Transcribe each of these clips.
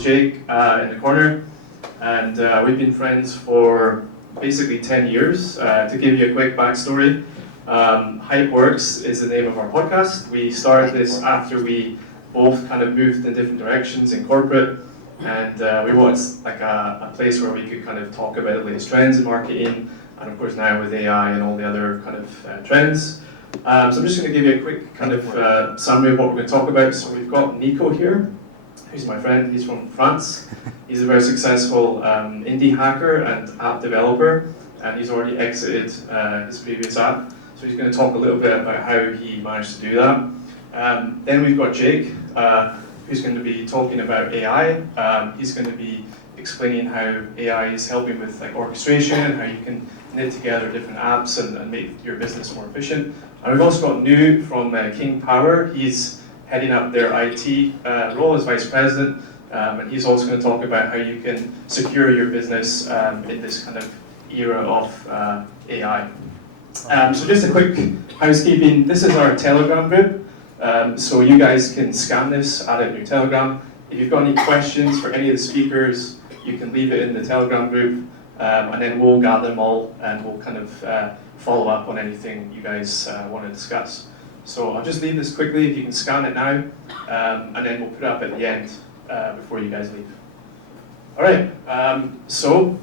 is Jake in the corner, and we've been friends for basically 10 years. To give you a quick backstory, HYPEWORKS is the name of our podcast. We started this after we both kind of moved in different directions in corporate, and we wanted like a place where we could kind of talk about the latest trends in marketing, and of course now with AI and all the other kind of trends. So I'm just going to give you a quick kind of summary of what we're going to talk about. So we've got Nico here. He's my friend. He's from France. He's a very successful indie hacker and app developer, and he's already exited his previous app. So he's going to talk a little bit about how he managed to do that. Then we've got Jake, who's going to be talking about AI. He's going to be explaining how AI is helping with like orchestration and how you can knit together different apps and make your business more efficient. And we've also got New from King Power. He's heading up their IT role as vice president, and he's also going to talk about how you can secure your business in this kind of era of AI. So just a quick housekeeping. This is our Telegram group, so you guys can scan this, add it in your Telegram. If you've got any questions for any of the speakers, you can leave it in the Telegram group, and then we'll gather them all and we'll kind of follow up on anything you guys want to discuss. So I'll just leave this quickly, if you can scan it now, and then we'll put it up at the end before you guys leave. All right, so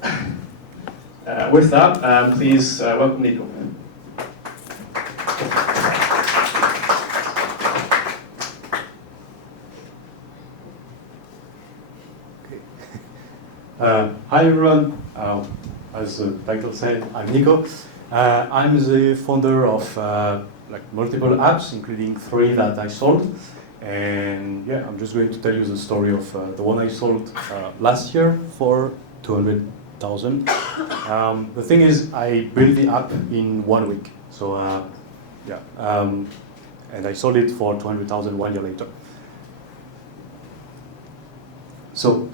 with that, please welcome Nico. Hi everyone, as the title said, I'm Nico. I'm the founder of like multiple apps, including 3 that I sold. And yeah, I'm just going to tell you the story of the one I sold last year for 200,000. The thing is, I built the app in 1 week. So yeah, and I sold it for 200,000 1 year later. So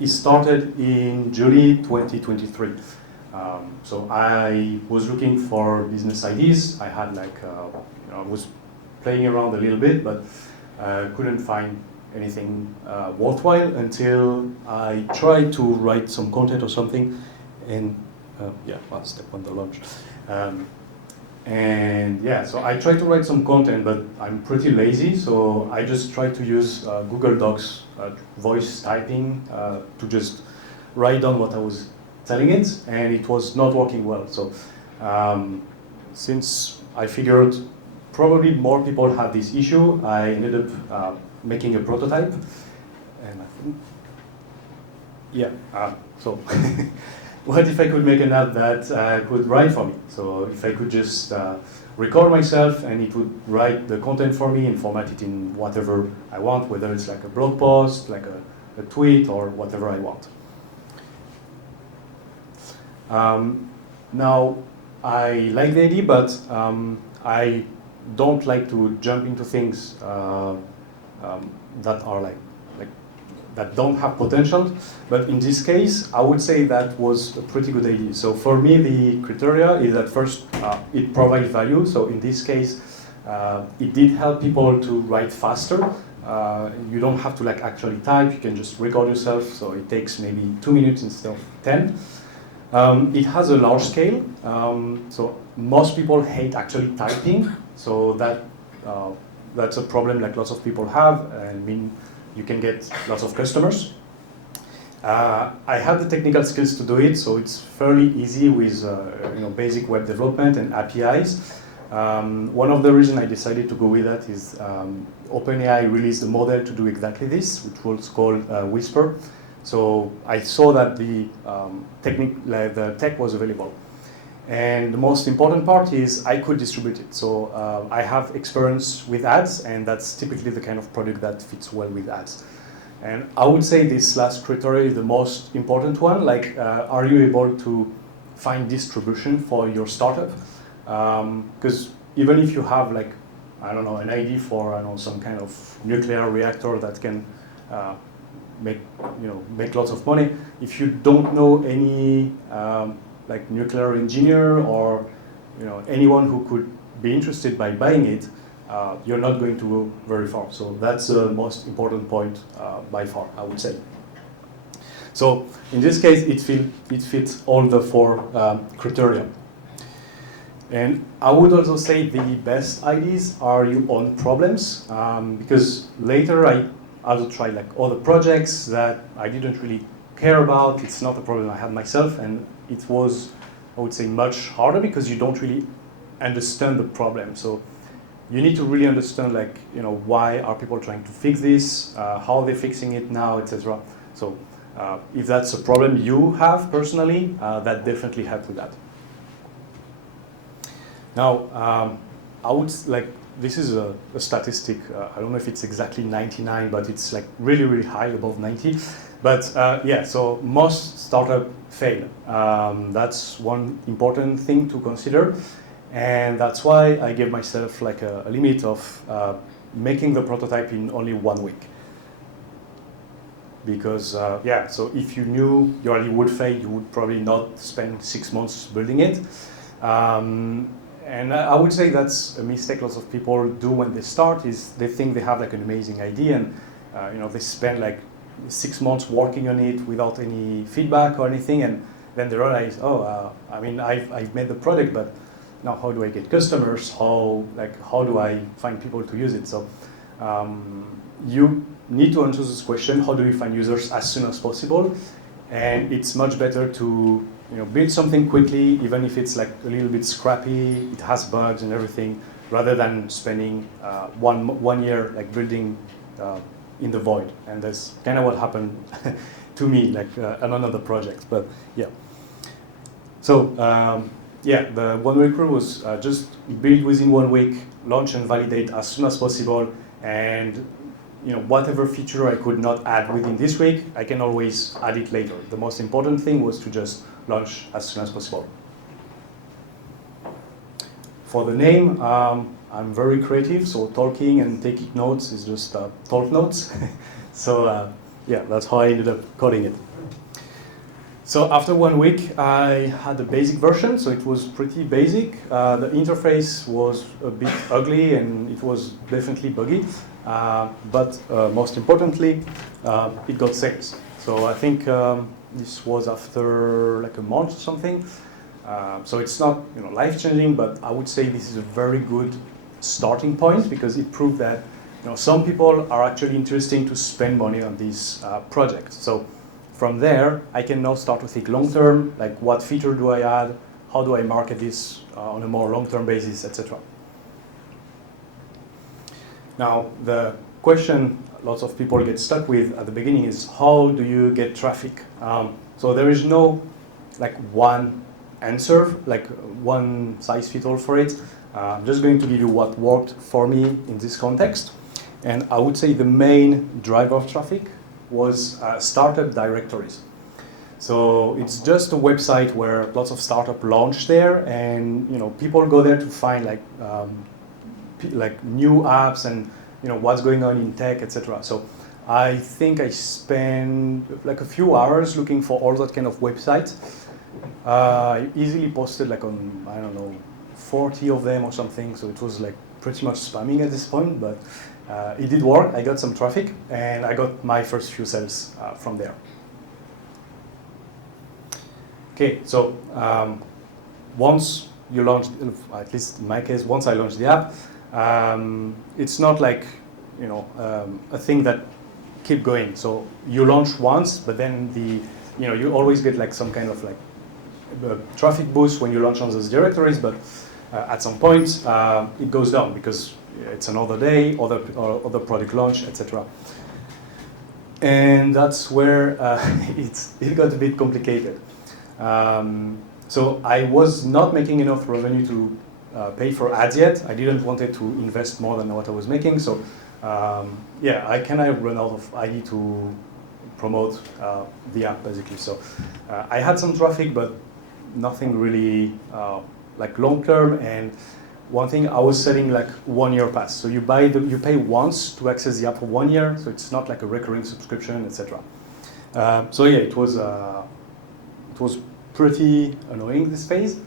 it started in July 2023. So I was looking for business ideas. I had like, I was playing around a little bit, but couldn't find anything worthwhile until I tried to write some content or something. And yeah, one step on the launch. And yeah, so I tried to write some content, but I'm pretty lazy, so I just tried to use Google Docs voice typing to just write down what I was telling it, and it was not working well. So since I figured probably more people have this issue, I ended up making a prototype, and I think, yeah, so what if I could make an app that could write for me? So if I could just record myself and it would write the content for me and format it in whatever I want, whether it's like a blog post, like a tweet, or whatever I want. Now, I like the idea, but I don't like to jump into things that are that don't have potential. But in this case, I would say that was a pretty good idea. So for me, the criteria is that first, it provides value. So in this case, it did help people to write faster. You don't have to like actually type, you can just record yourself. So it takes maybe 2 minutes instead of 10. It has a large scale. So most people hate actually typing. So that's a problem like lots of people have. I mean, you can get lots of customers. I have the technical skills to do it, so it's fairly easy with basic web development and APIs. One of the reasons I decided to go with that is OpenAI released a model to do exactly this, which was called Whisper. So I saw that the tech was available. And the most important part is I could distribute it. So I have experience with ads, and that's typically the kind of product that fits well with ads. And I would say this last criteria is the most important one. Like, are you able to find distribution for your startup? Because even if you have like, I don't know, an idea for some kind of nuclear reactor that can make lots of money, if you don't know any like nuclear engineer or anyone who could be interested by buying it, you're not going to go very far. So that's the most important point by far, I would say. So in this case, it fits all the four criteria. And I would also say the best ideas are your own problems, because later I also tried like other projects that I didn't really care about. It's not a problem I had myself, and it was, I would say, much harder because you don't really understand the problem. So you need to really understand, like, you know, why are people trying to fix this, how are they fixing it now, etc. So if that's a problem you have personally, that definitely helps with that. Now, I would like, this is a statistic, I don't know if it's exactly 99, but it's like really, really high, above 90. But yeah, so most startups fail. That's one important thing to consider. And that's why I gave myself like a limit of making the prototype in only 1 week. Because yeah, so if you knew you already would fail, you would probably not spend 6 months building it. And I would say that's a mistake lots of people do when they start, is they think they have like an amazing idea, and you know, they spend like 6 months working on it without any feedback or anything, and then they realize, oh, I mean, I've made the product, but now how do I get customers? How do I find people to use it? So you need to answer this question: how do we find users as soon as possible? And it's much better to, you know, build something quickly, even if it's like a little bit scrappy, it has bugs and everything, rather than spending one year like building in the void. And that's kind of what happened to me, like on another project. But yeah. So yeah, the 1 week rule was just build within 1 week, launch and validate as soon as possible, and you know, whatever feature I could not add within this week, I can always add it later. The most important thing was to just launch as soon as possible. For the name, I'm very creative, so talking and taking notes is just talk notes. So yeah, that's how I ended up coding it. So after 1 week, I had a basic version, so it was pretty basic. The interface was a bit ugly and it was definitely buggy. But most importantly, it got sales. So I think this was after like a month or something. So it's not, you know, life-changing, but I would say this is a very good starting point, because it proved that, you know, some people are actually interested to spend money on this project. So from there, I can now start to think long-term, like what feature do I add, how do I market this on a more long-term basis, etc. Now, the question lots of people get stuck with at the beginning is, how do you get traffic? So there is no like one answer, like one size fits all for it. I'm just going to give you what worked for me in this context. And I would say the main driver of traffic was startup directories. So it's just a website where lots of startups launch there, and you know, people go there to find like new apps and, you know, what's going on in tech, etc. So I think I spent like a few hours looking for all that kind of websites. I easily posted like on, I don't know, 40 of them or something. So it was like pretty much spamming at this point, but it did work. I got some traffic and I got my first few sales from there. Okay, so once you launch, at least in my case, once I launched the app, it's not like, you know, a thing that keep going. So you launch once, but then you know, you always get like some kind of like traffic boost when you launch on those directories, but at some point it goes down because it's another day, other product launch, etc. And that's where it got a bit complicated. So I was not making enough revenue to pay for ads yet. I didn't want to invest more than what I was making. So yeah, I kind of run out of ID to promote the app basically. So I had some traffic, but nothing really like long term. And one thing, I was selling like 1 year pass. So you pay once to access the app for 1 year. So it's not like a recurring subscription, etc. So yeah, it was pretty annoying this phase.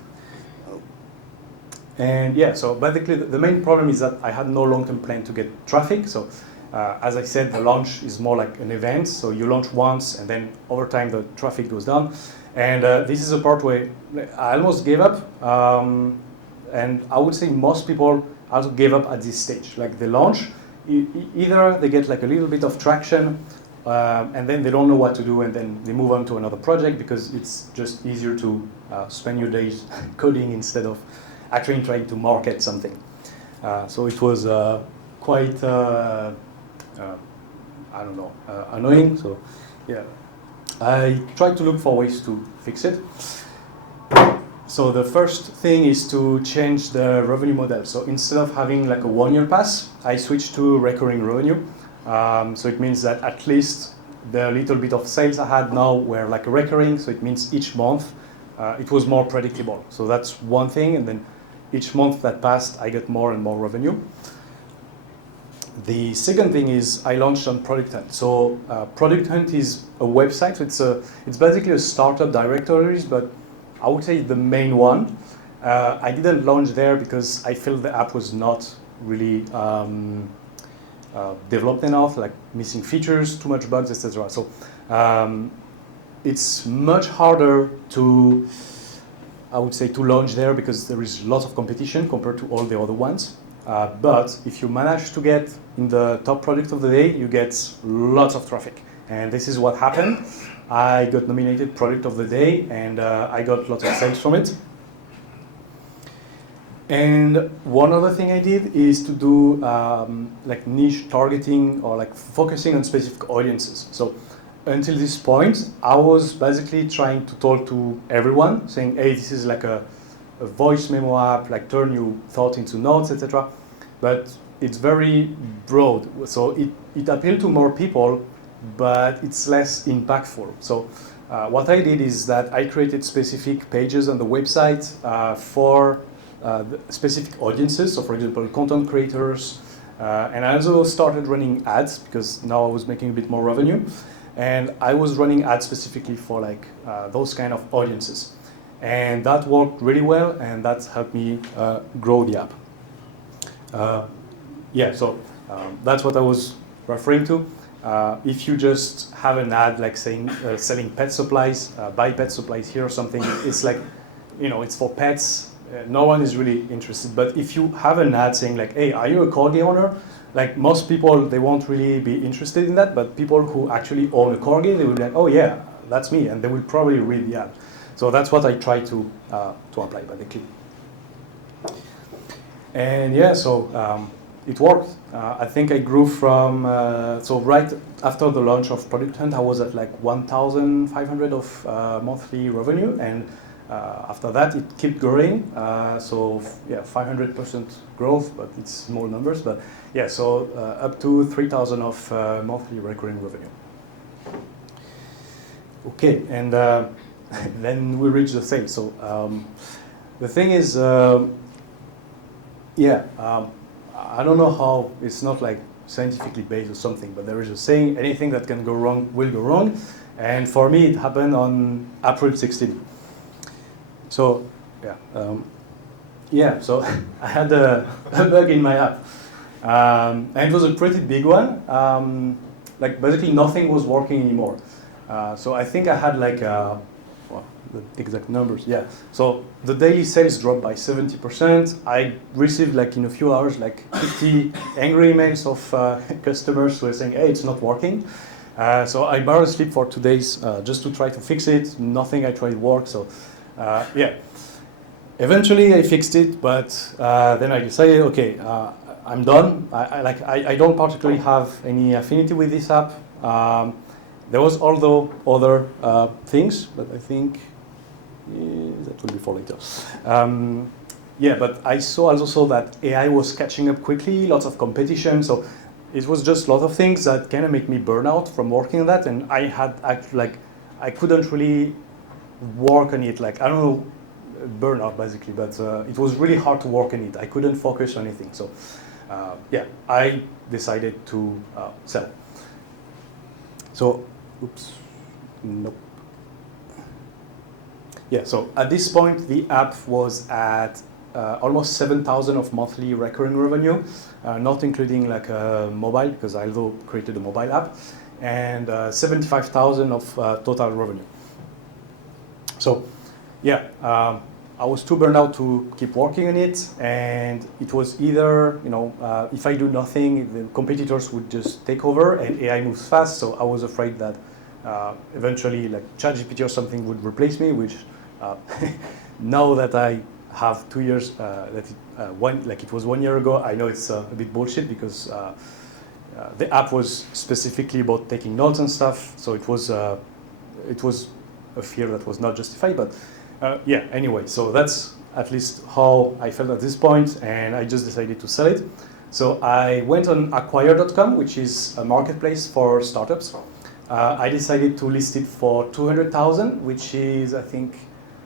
And yeah, so basically the main problem is that I had no long-term plan to get traffic. So As I said, the launch is more like an event, so you launch once and then over time the traffic goes down. And this is a part where I almost gave up, and I would say most people also gave up at this stage. Like they launch, either they get like a little bit of traction, and then they don't know what to do, and then they move on to another project because it's just easier to spend your days coding instead of actually trying to market something. So it was quite, I don't know, annoying. So yeah, I tried to look for ways to fix it. So the first thing is to change the revenue model. So instead of having like a 1-year pass, I switched to recurring revenue. So it means that at least the little bit of sales I had now were like recurring. So it means each month it was more predictable. So that's one thing. And then each month that passed, I got more and more revenue. The second thing is I launched on Product Hunt. So Product Hunt is a website. It's basically a startup directory, but I would say the main one. I didn't launch there because I felt the app was not really developed enough, like missing features, too much bugs, etc. So it's much harder to, I would say, to launch there because there is lots of competition compared to all the other ones. But if you manage to get in the top product of the day, you get lots of traffic. And this is what happened. I got nominated product of the day, and I got lots of sales from it. And one other thing I did is to do like niche targeting or like focusing on specific audiences. So until this point, I was basically trying to talk to everyone, saying, hey, this is like a voice memo app, like turn your thought into notes, etc. But it's very broad, so it appealed to more people, but it's less impactful. So what I did is that I created specific pages on the website for specific audiences. So for example, content creators, and I also started running ads because now I was making a bit more revenue, and I was running ads specifically for like those kind of audiences. And that worked really well, and that helped me grow the app. So that's what I was referring to. If you just have an ad like saying selling pet supplies, buy pet supplies here or something, it's like, it's for pets. No one is really interested. But if you have an ad saying like, hey, are you a corgi owner? Like most people, they won't really be interested in that. But people who actually own a corgi, they will be like, oh yeah, that's me, and they will probably read the ad. So that's what I try to apply basically. And yeah, so it worked. I think I grew from, so right after the launch of Product Hunt, I was at like 1,500 of monthly revenue. And after that, it kept growing. So yeah, 500% growth, but it's small numbers. But yeah, so up to 3,000 of monthly recurring revenue. Okay, and then we reach the sales. So the thing is, I don't know how, it's not like scientifically based or something, but there is a saying, anything that can go wrong will go wrong. And for me, it happened on April 16. So, so I had a bug in my app. And it was a pretty big one. Like basically nothing was working anymore. So I think I had like the exact numbers, yeah. So the daily sales dropped by 70%. I received like in a few hours like 50 angry emails of customers who were saying, hey, it's not working. So I borrowed sleep for 2 days just to try to fix it. Nothing I tried worked, so Eventually I fixed it, but then I decided, okay, I'm done. I don't particularly have any affinity with this app. There was although other things, but I think that will be for later. But I also saw that AI was catching up quickly, lots of competition, so it was just a lot of things that kind of make me burn out from working on that, and I couldn't really work on it, I don't know, burnout basically, but it was really hard to work on it. I couldn't focus on anything, so I decided to sell. So, nope. Yeah, so at this point, the app was at almost 7,000 of monthly recurring revenue, not including like mobile, because I also created a mobile app, and 75,000 of total revenue. So, yeah, I was too burned out to keep working on it, and it was either, if I do nothing, the competitors would just take over, and AI moves fast, so I was afraid that eventually, like ChatGPT or something would replace me, which now that I have 2 years, it was 1 year ago, I know it's a bit bullshit because the app was specifically about taking notes and stuff, so it was a fear that was not justified, but yeah, anyway, so that's at least how I felt at this point, and I just decided to sell it. So I went on acquire.com, which is a marketplace for startups. I decided to list it for 200,000, which is, I think,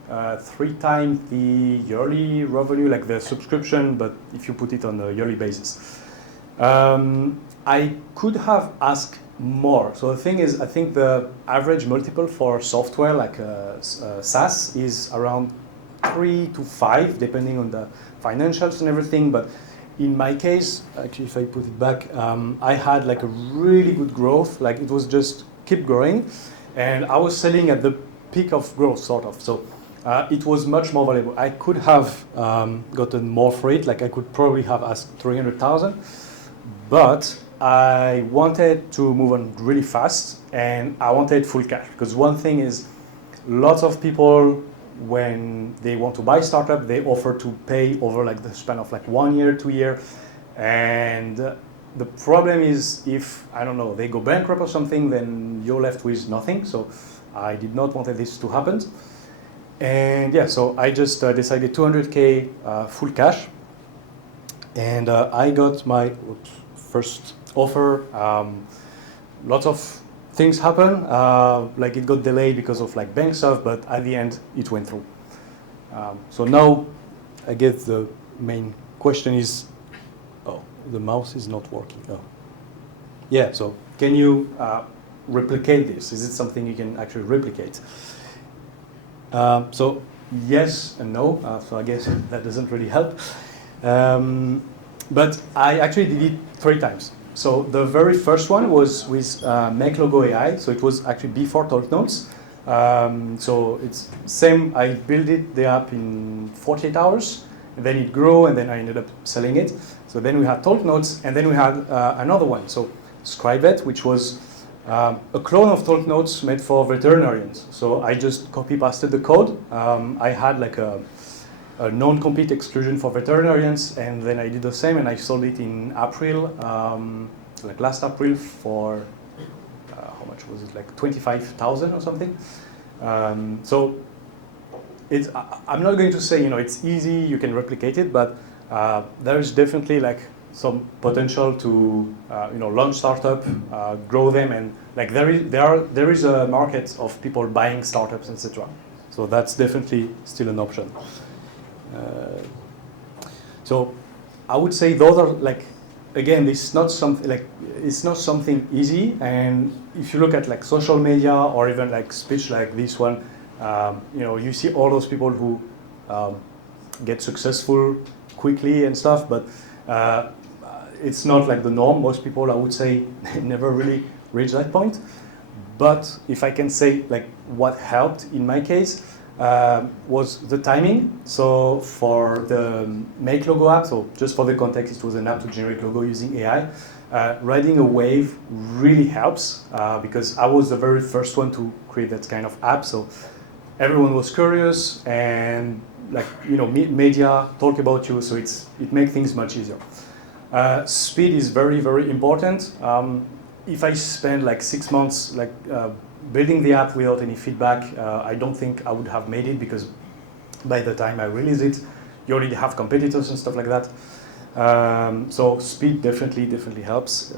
3 times the yearly revenue, like the subscription, but if you put it on a yearly basis. I could have asked more. So the thing is, I think the average multiple for software like SaaS is around 3 to 5, depending on the financials and everything. But in my case, actually, if I put it back, I had like a really good growth. Like it was just keep growing, and I was selling at the peak of growth, sort of. So it was much more valuable. I could have gotten more for it. Like I could probably have asked 300,000, but I wanted to move on really fast, and I wanted full cash, because one thing is, lots of people, when they want to buy startup, they offer to pay over like the span of like 1 year, 2 year, and the problem is if, I don't know, they go bankrupt or something, then you're left with nothing. So I did not want this to happen, and yeah, so I just decided 200K full cash, and I got my first offer. Lots of things happen, like it got delayed because of like bank stuff, but at the end it went through. So now I guess the main question is, oh, the mouse is not working. Oh, yeah. So can you replicate this? Is it something you can actually replicate? So yes and no. So I guess that doesn't really help. But I actually did it 3 times. So the very first one was with Make Logo AI. So it was actually before Talk Notes. So it's same. I built the app in 48 hours, and then it grew, and then I ended up selling it. So then we had Talk Notes, and then we had another one. So Scribet, which was a clone of Talk Notes made for veterinarians. So I just copy pasted the code. I had like a non-compete exclusion for veterinarians, and then I did the same, and I sold it in April, like last April, for how much was it, like 25,000 or something. So it's, I'm not going to say it's easy, you can replicate it, but there is definitely like some potential to launch startup, grow them, and like there is a market of people buying startups, etc. So that's definitely still an option. So I would say those are like, again, it's not something easy. And if you look at like social media or even like speech like this one, you see all those people who get successful quickly and stuff, but it's not like the norm. Most people, I would say, never really reach that point. But if I can say like what helped in my case, was the timing. So for the Make Logo app, so just for the context, it was an app to generate logo using AI. Riding a wave really helps because I was the very first one to create that kind of app. So everyone was curious, and like media talk about you, so it makes things much easier. Speed is very, very important. If I spend like 6 months building the app without any feedback, I don't think I would have made it, because by the time I release it, you already have competitors and stuff like that. So speed definitely helps.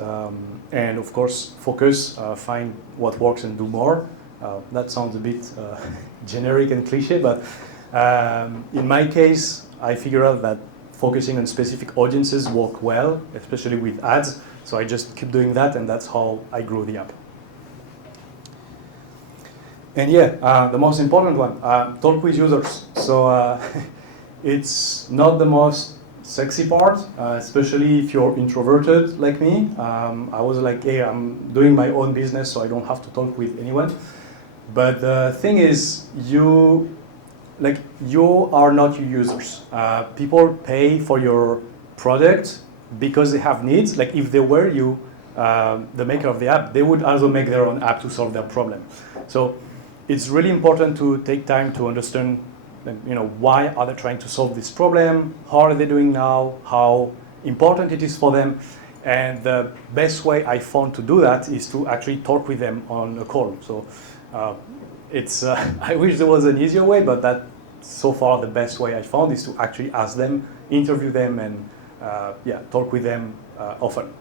And of course, focus, find what works and do more. That sounds a bit generic and cliche, but in my case, I figured out that focusing on specific audiences work well, especially with ads. So I just keep doing that, and that's how I grew the app. And yeah, the most important one, talk with users. So it's not the most sexy part, especially if you're introverted like me. I was like, hey, I'm doing my own business, so I don't have to talk with anyone. But the thing is, you are not your users. People pay for your product because they have needs. Like if they were you, the maker of the app, they would also make their own app to solve their problem. So it's really important to take time to understand, why are they trying to solve this problem? How are they doing now? How important it is for them? And the best way I found to do that is to actually talk with them on a call. So it's I wish there was an easier way, but that so far the best way I found is to actually ask them, interview them, and talk with them often.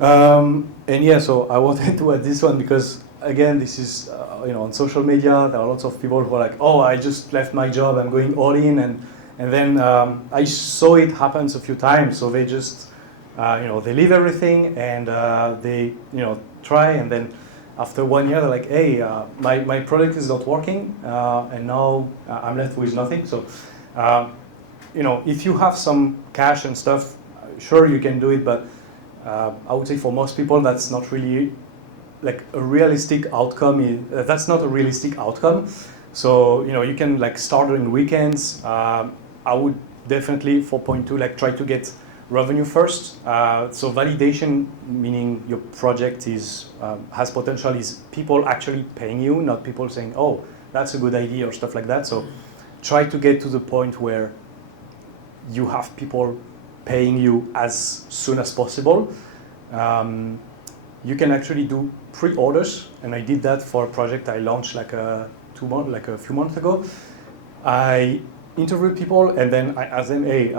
And yeah, so I wanted to add this one because again, this is on social media. There are lots of people who are like, "Oh, I just left my job. I'm going all in," and then I saw it happens a few times. So they just they leave everything and they try, and then after 1 year they're like, "Hey, my product is not working, and now I'm left with nothing." So if you have some cash and stuff, sure you can do it, but I would say for most people that's not really like a realistic outcome. That's not a realistic outcome. So you can like start during weekends. I would definitely 4.2 like try to get revenue first. So validation, meaning your project has potential, is people actually paying you, not people saying, "Oh, that's a good idea" or stuff like that. So try to get to the point where you have people paying you as soon as possible. You can actually do pre-orders, and I did that for a project I launched like a few months ago. I interviewed people and then I asked them, "Hey,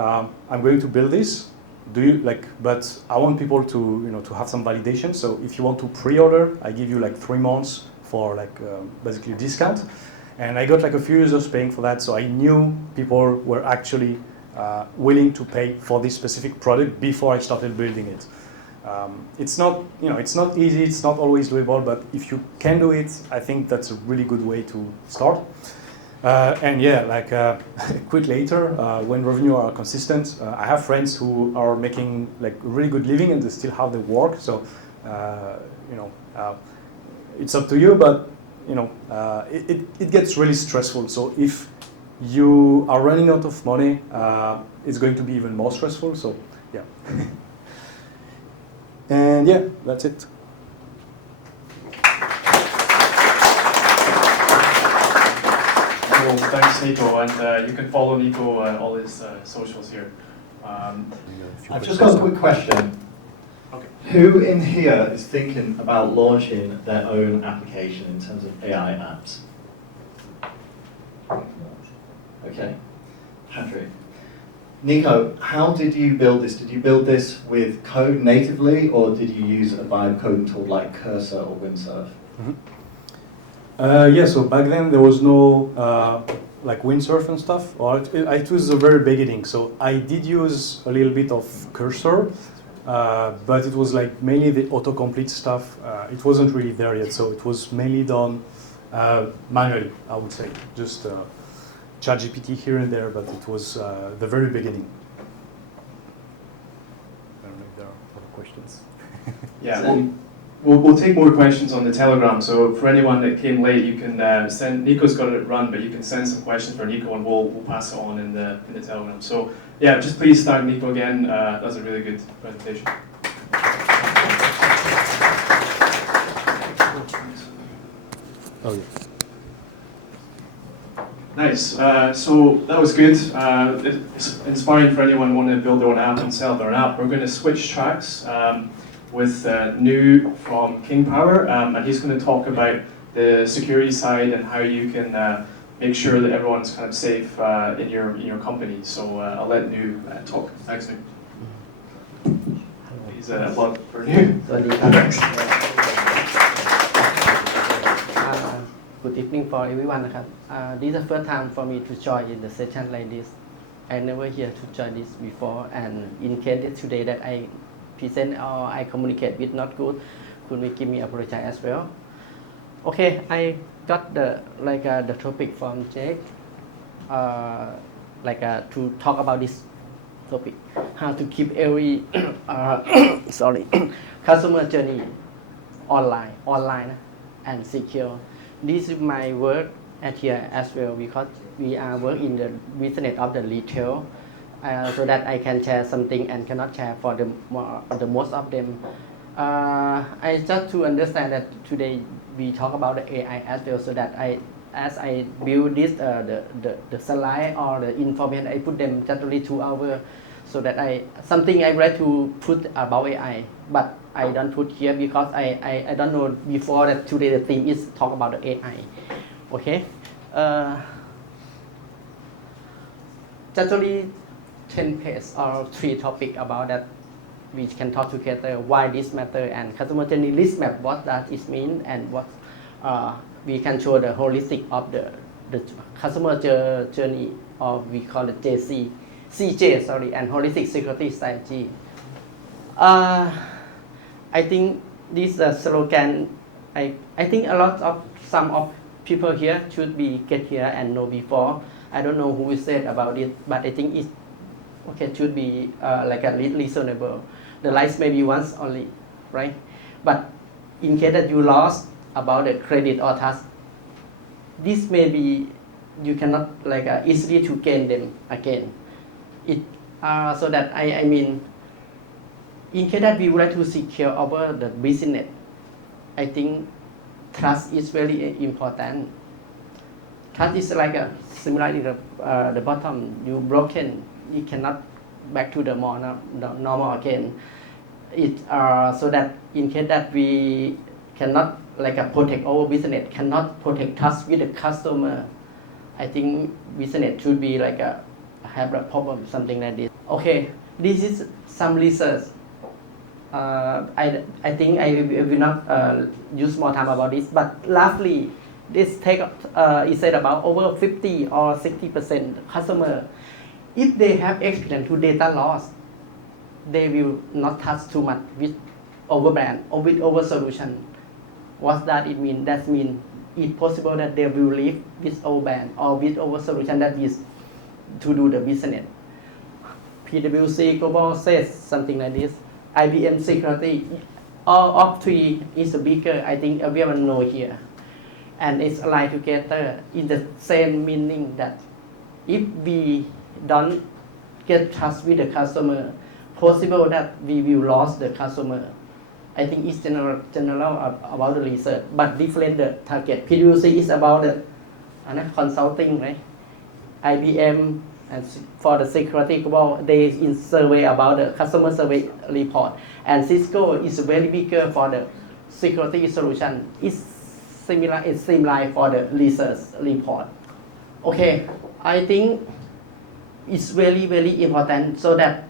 I'm going to build this. Do you like? But I want people to to have some validation. So if you want to pre-order, I give you like 3 months for like basically a discount." And I got like a few users paying for that, so I knew people were actually willing to pay for this specific product before I started building it. It's not it's not easy, it's not always doable, but if you can do it, I think that's a really good way to start. And yeah, like quick later, when revenue are consistent, I have friends who are making like really good living and they still have their work. So it's up to you, but it gets really stressful. So if you are running out of money, it's going to be even more stressful. So yeah. And yeah, that's it. Well, thanks, Nico, and you can follow Nico all his socials here. I've just got a quick question. Okay. Who in here is thinking about launching their own application in terms of AI apps? Okay, Patrick. Nico, how did you build this? Did you build this with code natively, or did you use a vibe coding tool like Cursor or Windsurf? Yeah, so back then there was no like Windsurf and stuff, or it was the very beginning. So I did use a little bit of Cursor, but it was like mainly the autocomplete stuff. It wasn't really there yet, so it was mainly done manually, I would say. Just ChatGPT here and there, but it was the very beginning. I don't know if there are other questions. Yeah, we'll take more questions on the Telegram. So for anyone that came late, you can send. Nico's got it run, but you can send some questions for Nico, and we'll pass it on in the Telegram. So yeah, just please thank Nico again. That was a really good presentation. Oh yeah. Nice. So that was good. It's inspiring for anyone wanting to build their own app and sell their own app. We're going to switch tracks with Nu from King Power, and he's going to talk about the security side and how you can make sure that everyone's kind of safe in your company. So I'll let Nu talk. Thanks, Nu. He's a plug for Nu. Good evening for everyone. This is the first time for me to join in the session like this. I never here to join this before, and in case today that I present or I communicate with not good, could we give me apologize as well? Okay, I got the topic from Jake. to talk about this topic, how to keep every sorry customer journey online and secure. This is my work at here as well, because we are work in the business of the retail, so that I can share something and cannot share for the most of them. I just to understand that today we talk about the AI as well, so that as I build this the slide or the information, I put them generally 2 hours, so that something I read to put about AI, but I don't put here because I don't know before that today the theme is talk about the AI. Okay, generally 10 pages or 3 topic about that we can talk together why this matter, and customer journey list map, what that is mean, and what we can show the holistic of the customer journey, or we call it CJ, sorry, and holistic security strategy. I think this slogan, I think a lot of some of people here should be get here and know before. I don't know who said about it, but I think it should be like at least reasonable. The lights may be once only, right? But in case that you lost about the credit or task, this may be you cannot easily to gain them again. So that I mean, in case that we would like to secure our the business, I think trust is very important. Trust is like similar in the bottom. You broken, you cannot back to the normal again. So that in case that we cannot protect our business, cannot protect trust with the customer, I think business should be have a problem, something like this. Okay, this is some research. I think I will not use more time about this, but lastly, this is said about over 50 or 60% customer, if they have experience to data loss, they will not touch too much with over brand or with over solution. What that it mean? That mean it's possible that they will leave with over brand or with over solution, that is to do the business. PwC Global says something like this. IBM security, all of 3 is bigger. I think everyone know here, and it's aligned together in the same meaning that if we don't get trust with the customer, possible that we will lose the customer. I think it's general about the research, but different the target. PwC is about the consulting, right? IBM and for the security global, they in survey about the customer survey report, and Cisco is very bigger for the security solution. It's similar for the research report. Okay, I think it's very important, so that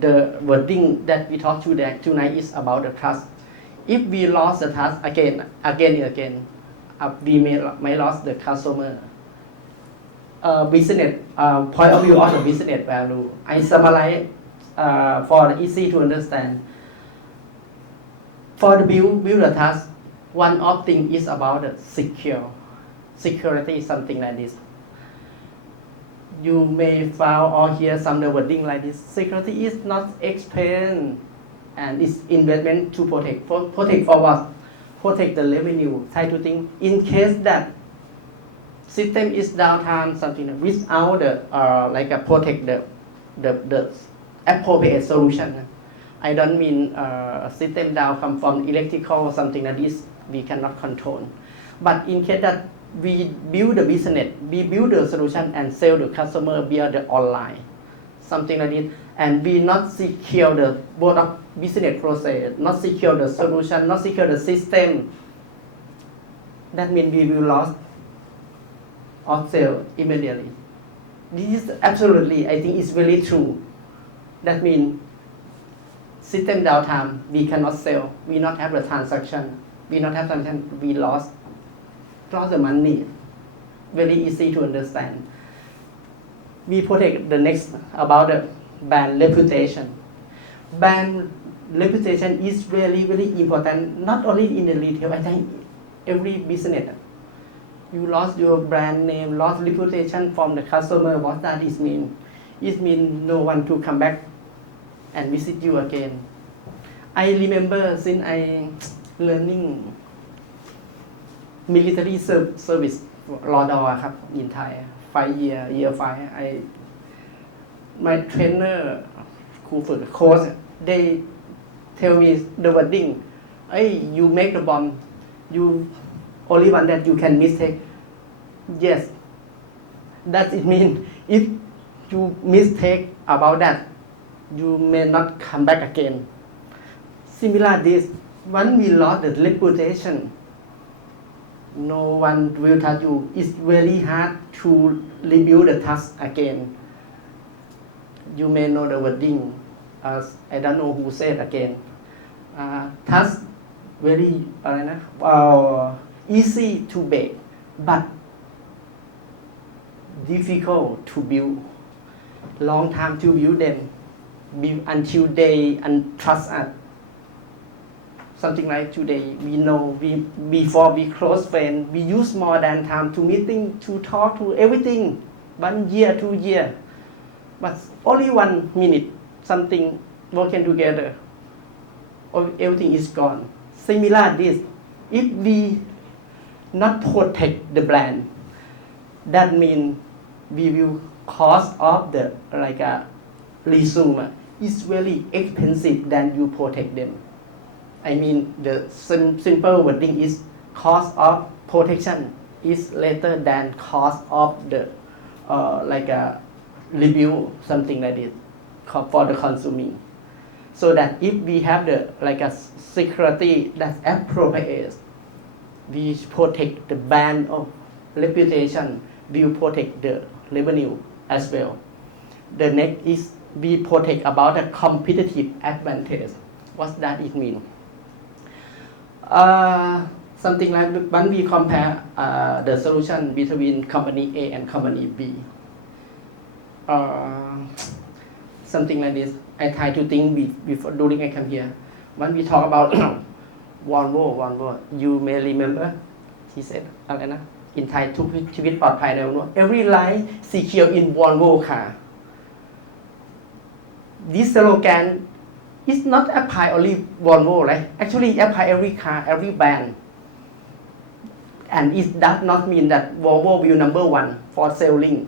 the wording that we talk to tonight is about the trust. If we lost the trust again, we may lose the customer. Business point of view of the business value. I summarize for easy to understand. For the build the task, one of thing is about the security, something like this. You may find or hear some the wording like this. Security is not expense, and it's investment to protect. Protect for what? Protect the revenue. Try to think in case that system is downtime, something without the protect the appropriate solution. I don't mean system down come from electrical or something like this we cannot control. But in case that we build the business, we build the solution and sell the customer via the online, something like this, and we not secure the both of business process, not secure the solution, not secure the system. That means we will lose or sell immediately. This is absolutely, I think it's very true. That means system downtime, we cannot sell, we not have the transaction, we not have transaction, we lost the money. Very easy to understand. We protect the next about the brand reputation. Brand reputation is very important, not only in the retail, I think every business. You lost your brand name, lost reputation from the customer. What that is mean? It mean no one to come back and visit you again. I remember since I learning military service รอดอครับ in Thai 5 year 5 I my trainer ครูฝึก coach they tell me the wording hey you make the bomb you only one that you can mistake yes that it mean if you mistake about that you may not come back again similar this when we lost the reputation no one will touch you it's very hard to rebuild the trust again you may know the wording I don't know who said again trust very อะไรนะ easy to break but difficult to build long time to build them build until they trust us something like today we know before we close friend we use more than time to meeting to talk to everything 1 year 2 year but only 1 minute something working together everything is gone similar this if we not protect the brand that mean we will cost of the like a resume is very expensive than you protect them I mean the simple wording is cost of protection is later than cost of the like a review something like this for the consuming so that if we have the like a security that's appropriate we protect the brand of reputation we protect the revenue as well the next is we protect about the competitive advantage what that it mean something like when we compare the solution between company A and company B something like this I try to think before during I come here when we talk about Volvo you may remember he said อะไรนะ in Thai ทุกชีวิตปลอดภัยในวัน every life secure in Volvo car this slogan is not apply only Volvo right actually apply every car every brand and it does not mean that Volvo will number 1 for selling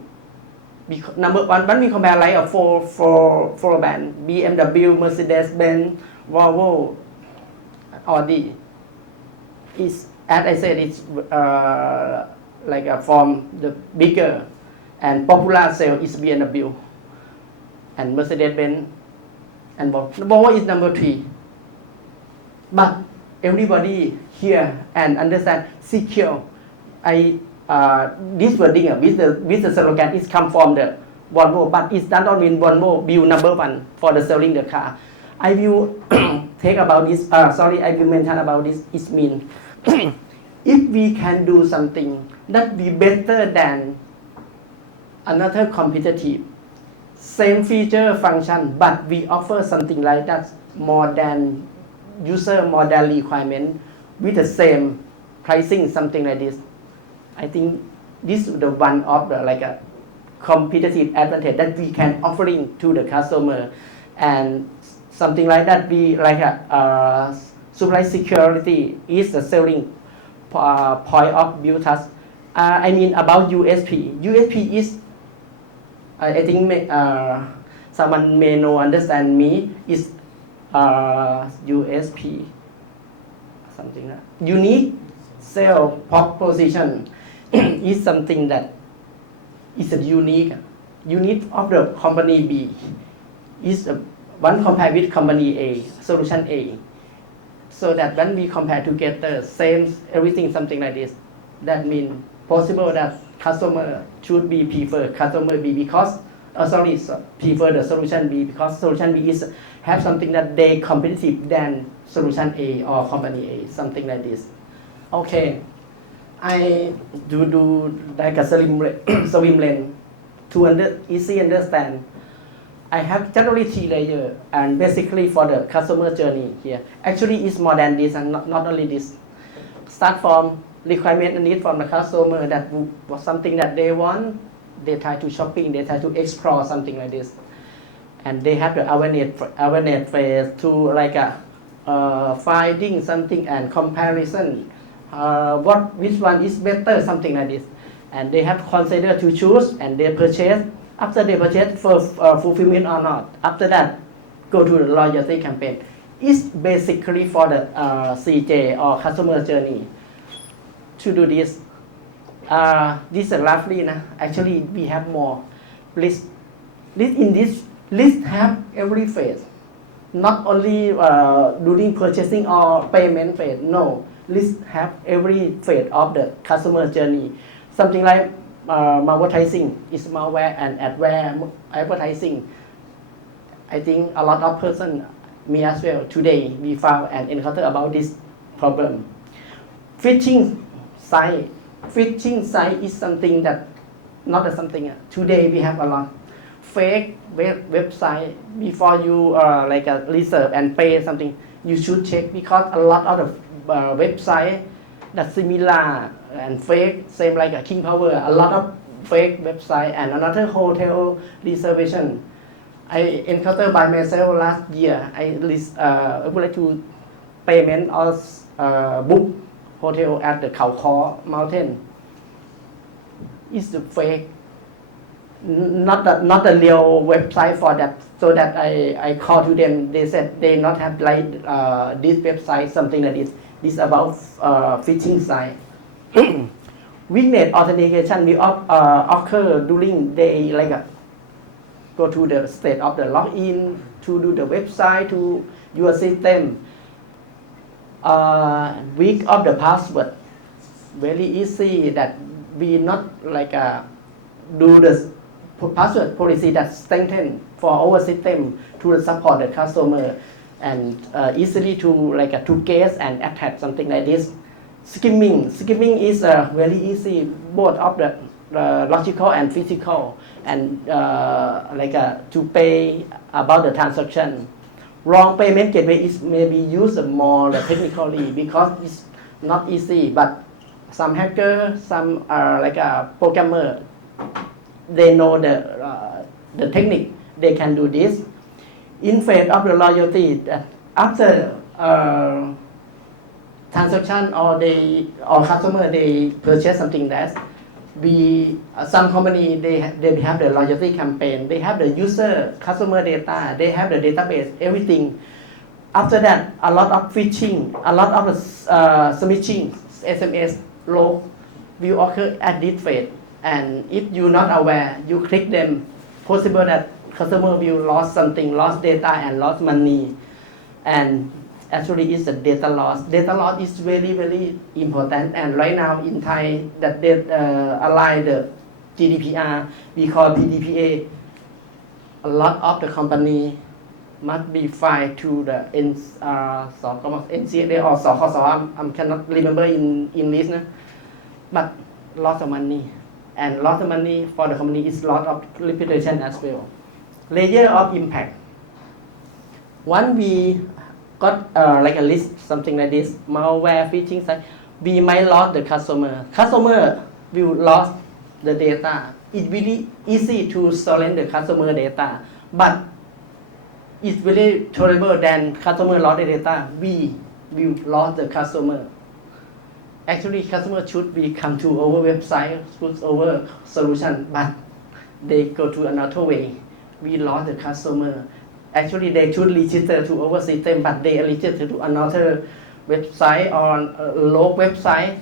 because number 1 when we compare like a four brand BMW Mercedes Benz Volvo Audi is as I said it's like a from the bigger and popular sale is BMW and Mercedes Benz and Volvo is number 3 but everybody here and understand secure this wording with the slogan is come from the Volvo but it does not mean Volvo will number 1 for the selling the car I will take about this sorry I will mention about this it mean if we can do something that be better than another competitive same feature function but we offer something like that more than user more than requirement with the same pricing something like this I think this is the one of the like a competitive advantage that we can offering to the customer and something like that we like a supply security is the selling point of build trust I mean about USP is I think someone may know understand me is USP something like unique sell proposition is something that is a unique of the company B is one compare with company A solution A so that when we compare together same everything something like this that mean possible that customer should be prefer customer B because prefer the solution B because solution B is have something that they competitive than solution A or company A something like this okay I do like a swim lane to easy understand I have generally 3 layers and basically for the customer journey here actually is more than this and not only this start from requirement and need from the customer that was something that they want. They try to shopping, they try to explore something like this, and they have the awareness phase to like finding something and comparison. Which one is better, something like this, and they have consider to choose and they purchase. After they purchase for fulfillment or not, after that go to the loyalty campaign. It's basically for the CJ or customer journey to do this. This is roughly actually we have more list. In this list have every phase, not only during purchasing or payment phase. No, list have every phase of the customer journey. Something like advertising is malware and adware advertising. I think a lot of person, me as well, today we found and encounter about this problem. Phishing site is something that not a something. Today we have a lot fake website. Before you reserve and pay something, you should check, because a lot of the website that similar and fake, same like a King Power, a lot of fake website and another hotel reservation. I encountered by myself last year. I would like to payment or book hotel at the Khao Kho mountain. It's the fake, not the real website for that. So that I called to them. They said they not have like this website, something like this. This about phishing site. Weakness authentication will occur during they go to the state of the login to do the website to your system. Weak of the password, very easy that we not do the password policy that strengthened for our system to support the customer and easily to guess and attack something like this. Skimming is very easy, both of the logical and physical, and to pay about the transaction. Wrong payment gateway is maybe used more technically because it's not easy, but some hacker, some programmer, they know the technique, they can do this. In phase of the loyalty, after transaction or customer they purchase something that some company they have the loyalty campaign, they have the user customer data, they have the database, everything. After that, a lot of phishing, a lot of smishing, SMS low will occur at this phase. And if you're not aware, you click them, possible that customer will lost something, lost data and lost money. And actually it's a data loss. Data loss is very, very important. And right now in Thai, that they align the GDPR, we call PDPA. A lot of the company must be filed to the NCA or SOKOSO. I cannot remember in English, but lots of money. And lots of money for the company is lot of reputation as well. Layer of impact. Once we got a list, something like this, malware, phishing site, we might lose the customer. Customer will lose the data. It's really easy to silence the customer data, but it's very terrible than customer lost the data. We will lose the customer. Actually, customer should be come to our website, choose our solution, but they go to another way. We lost the customer. Actually, they should register to our system, but they register to another website or a low website.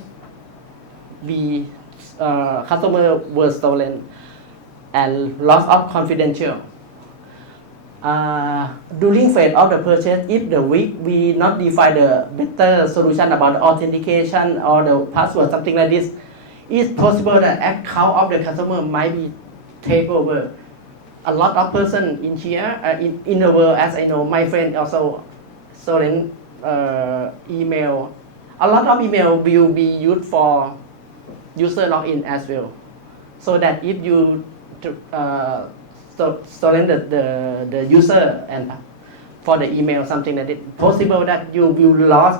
Customer were stolen and loss of confidential. During phase of the purchase, if we not define the better solution about the authentication or the password, something like this, it's possible that account of the customer might be taken over. A lot of person in here, in the world, as I know, my friend also stolen email. A lot of email will be used for user login as well. So that if you stolen the user and for the email, something like that, possible that you will lose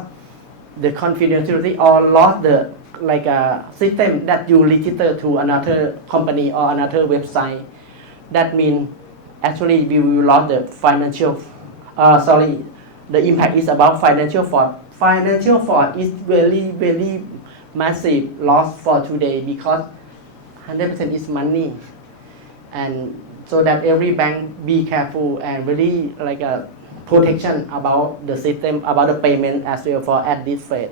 the confidentiality or lost the like a system that you register to another company or another website. That means actually we will lose the financial. The impact is about financial fraud. Financial fraud is very massive loss for today because 100% is money, and so that every bank be careful and really like a protection about the system, about the payment as well for at this phase.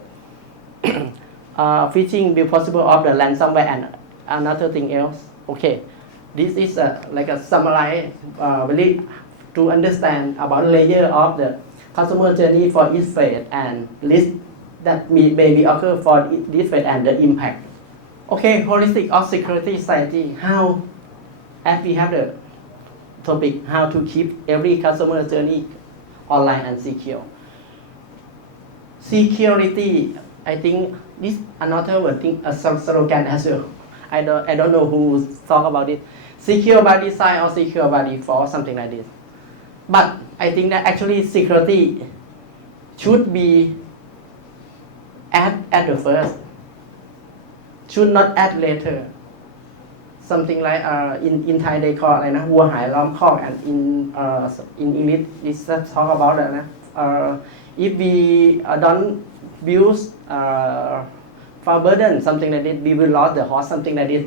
Phishing be possible of the ransomware and another thing else. Okay, this is like a summary really to understand about layer of the customer journey for each phase and list that may be occur for this phase and the impact. Okay, holistic of security strategy. How, as we have the topic, how to keep every customer journey online and secure. Security, I think this another word thing a slogan as well. I don't know who talk about it. Secure by design or secure by default, something like this. But I think that actually security should be at the first, should not add later. Something like in Thai they call อะไรนะวัวหายล้อมคอก and in English is talk about that นะ if we don't build for burden something like this, we will lose the horse, something like this.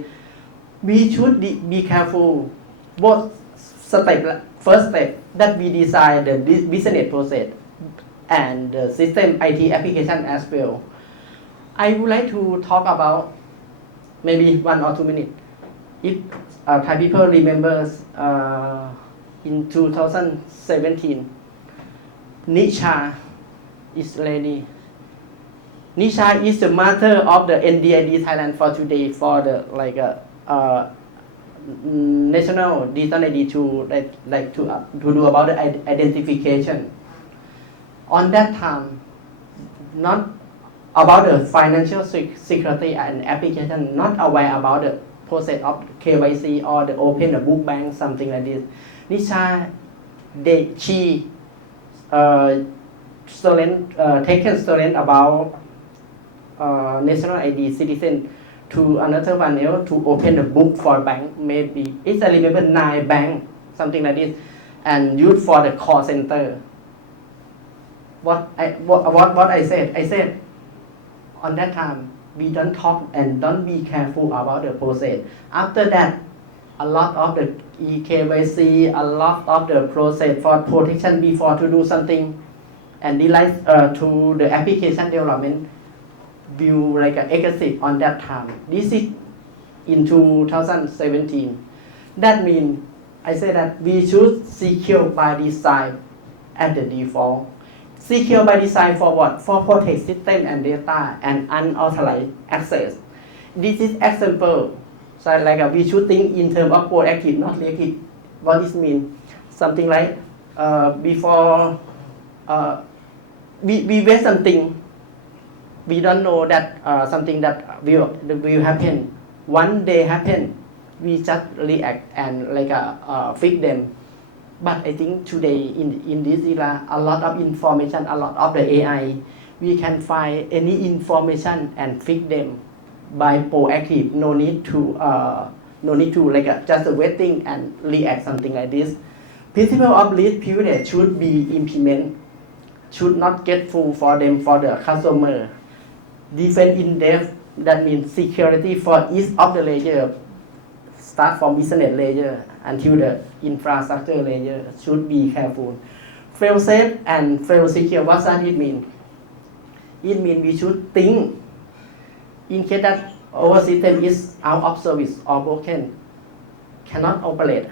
We should be careful both step. First step that we design the business process and the system IT application as well. I would like to talk about maybe 1 or 2 minutes. If Thai people remembers in 2017, Nisha is lady. Nisha is the mother of the NDID Thailand for today for the like national digital ID to do about the identification. On that time, not about the financial security and application, not aware about the process of KYC or the open the book bank, something like this. Nisha, she taken student about national ID citizen to another one else to open the book for bank, maybe it's I remember 9 bank, something like this, and used for the call center. What I said on that time, we don't talk and don't be careful about the process. After that, a lot of the KYC, a lot of the process for protection before to do something, and realize to the application development view like an aggressive on that time. This is in 2017. That means I say that we should secure by design at the default. Secure by design for what? For protect system and data and unauthorized access. This is example. So like we should think in terms of proactive, not reactive. What this mean? Something like before we wait something. We don't know that something that will happen. One day happen, we just react and like fix them. But I think today in this era, a lot of information, a lot of the AI, we can find any information and fix them by proactive. No need to like just waiting and react something like this. Principle of least period should be implemented. Should not get full for them for the customer. Defense in depth, that means security for each of the layer, start from business layer until the infrastructure layer, should be careful. Fail safe and fail secure, what does it mean? It means we should think in case that our system is out of service or broken, cannot operate.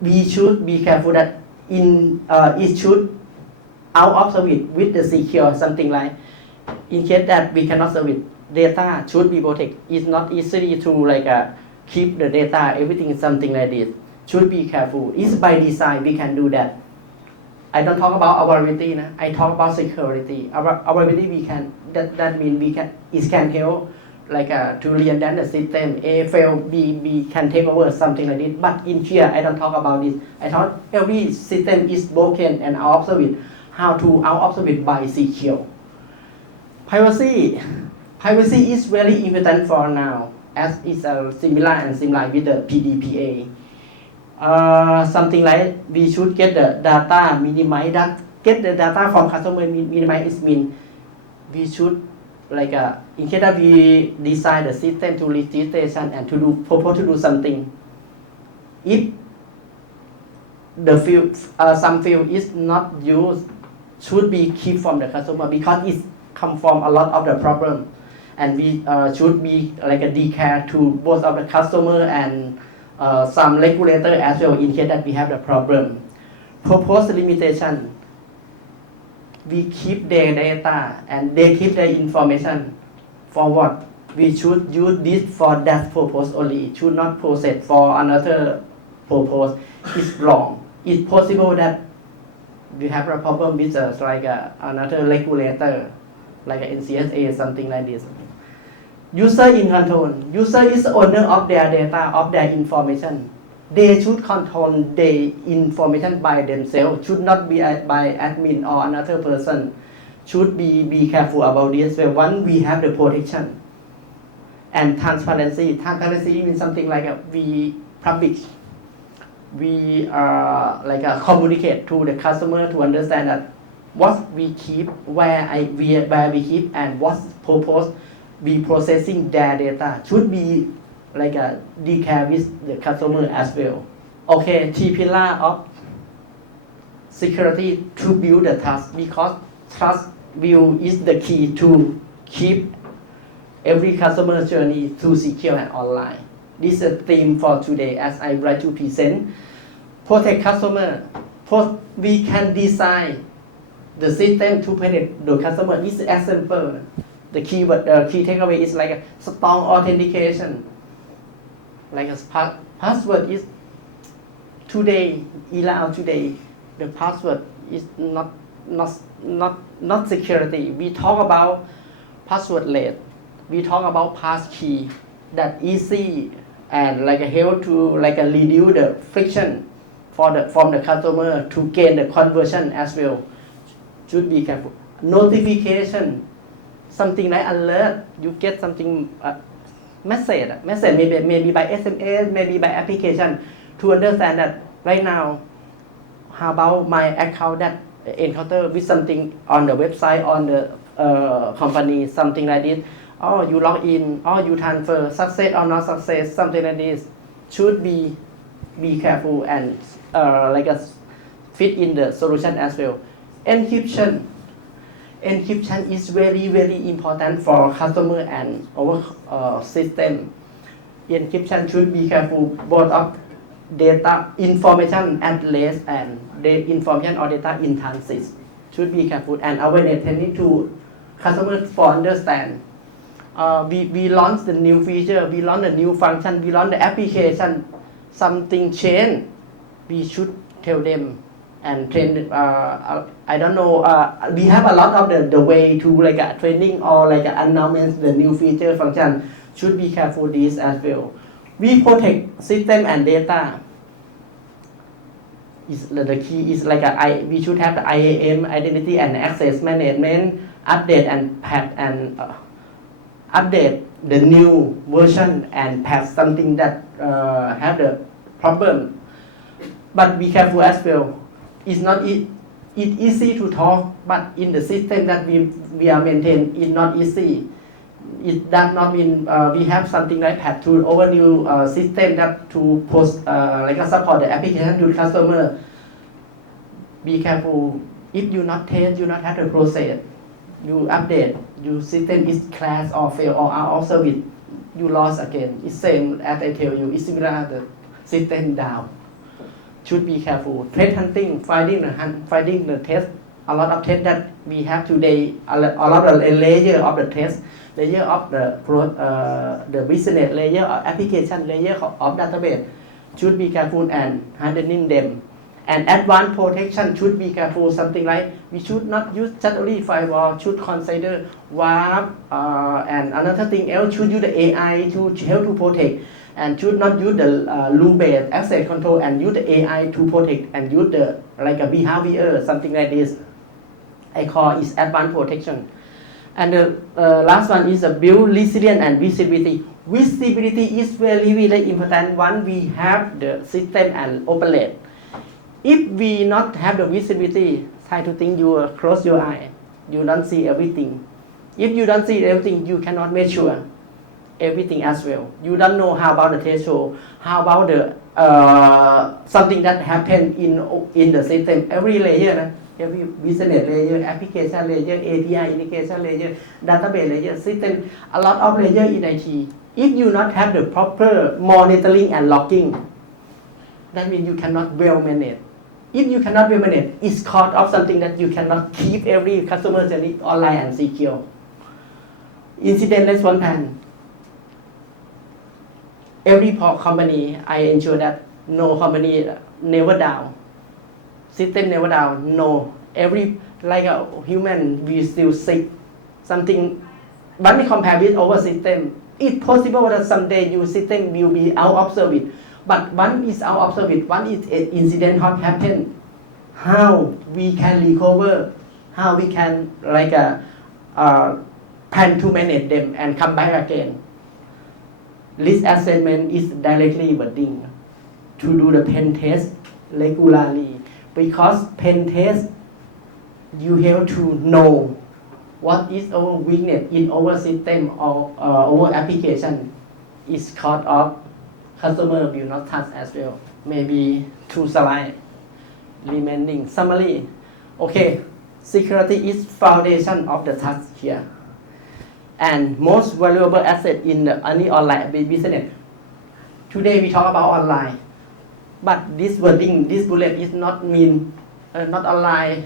We should be careful that it should out of service with the secure, something like in case that we cannot service, data should be protected. It's not easily to like keep the data, everything, something like this. Should be careful. It's by design we can do that. I don't talk about availability, I talk about security. Availability we can, that means it can help like to reinvent the system. A fail, B can take over, something like this. But in here I don't talk about this. I thought every system is broken and out of service. How to out of service by secure. Privacy. Privacy is very important for now, as it's similar with the PDPA. Something like we should get the data minimize that. Get the data from customer minimize mean we should in case that we design the system to registration and to propose to do something. If the field some field is not used, should be keep from the customer because it come from a lot of the problem, and we should be a decare to both of the customer and some regulator as well in case that we have the problem. Propose limitation. We keep their data and they keep their information for what? We should use this for that purpose only. Should not process for another purpose. It's wrong. It's possible that we have a problem with another regulator, like a NCSA, something like this. User in control. User is the owner of their data, of their information. They should control the information by themselves. Should not be by admin or another person. Should be careful about this. Well, one, we have the protection and transparency. Transparency means something we public. We communicate to the customer to understand that what we keep, where we keep, and what purpose we processing their data should be decare with the customer as well. Okay, three pillar of security to build the trust, because trust view is the key to keep every customer journey to secure and online. This is a theme for today as I would like to present. Protect customer. We can design the system to protect the customer. This is example. The key takeaway is a strong authentication. Password is today, today, the password is not security. We talk about passwordless. We talk about pass key that easy and help to reduce the friction from the customer to gain the conversion as well. Should be careful. Notification, something like alert. You get something. Message maybe by SMS, maybe by application, to understand that right now, how about my account that encounter with something on the website, on the company, something like this. Oh, you log in, or you transfer, success or not success, something like this. Should be careful and fit in the solution as well. Encryption. Encryption is very, very important for customer and our system. Encryption should be careful both of data information at rest and the information or data in transit. Should be careful and awareness training to customers for understand. We launched the new feature, we launched the new function, we launched the application. Something change, we should tell them and train. I don't know. We have a lot of the way to training or announcements the new feature function. Should be careful this as well. We protect system and data. The key is we should have the IAM, identity and access management, update and patch and update the new version and patch something that have the problem. But be careful as well. It's not easy to talk, but in the system that we are maintaining, it's not easy. It does not mean we have something like patch to our new system that to post support the application to the customer. Be careful. If you not test, you not have the process. You update, your system is crash or fail or out of service, you lost again. It's same as I tell you. It's similar the system down. Should be careful. Threat hunting, finding the test. A lot of tests that we have today, a lot of layer of the test, layer of the business layer, or application layer of database. Should be careful and handling them. And advanced protection should be careful. Something like we should not use just only firewall. Should consider WAF and another thing else. Should use the AI to help to protect. And should not use the rule-based access control and use the AI to protect and use the a behavior, something like this. I call is advanced protection. And the last one is a build resilience and visibility. Visibility is very, very important once we have the system and operate. If we not have the visibility, try to think you close your eye, you don't see everything. If you don't see everything, you cannot measure everything as well. You don't know how about the threshold, how about the something that happened in the system. Every layer, every business layer, application layer, API integration layer, database layer, system, a lot of layer in IT. If you not have the proper monitoring and logging, that means you cannot well manage. If you cannot well manage, it's cause of something that you cannot keep every customer journey online and secure. Incident response plan. Every company, I ensure that no company never down. System never down. No. Every, like a human, we still sick. Something, when we compare with our system, it's possible that someday your system will be out of service. But one is out of service, one is an incident what happened. How we can recover, how we can plan to manage them and come back again. Risk assessment is directly wording to do the pen test regularly, because pen test you have to know what is our weakness in our system or our application is cause of customer will not touch as well. Maybe 2 slides remaining summary. Okay, security is foundation of the task here. And most valuable asset in any online business. Today we talk about online, but this wording, this bullet is not mean not online.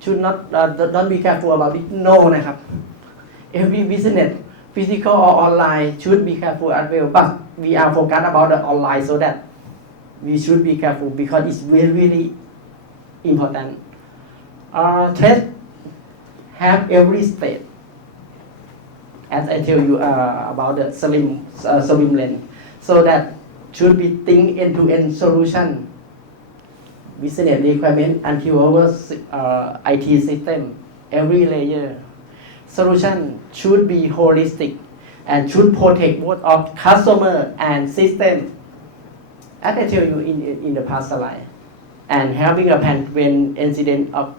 Should not don't be careful about it. No,นะครับ. Every business, physical or online, should be careful as well. But we are focused about the online, so that we should be careful because it's really, really important. Threat have every state. As I tell you about the swim lane, so that should be think end-to-end solution, business requirement until our IT system, every layer. Solution should be holistic and should protect both of customer and system. As I tell you in the past slide, and having a plan when incident of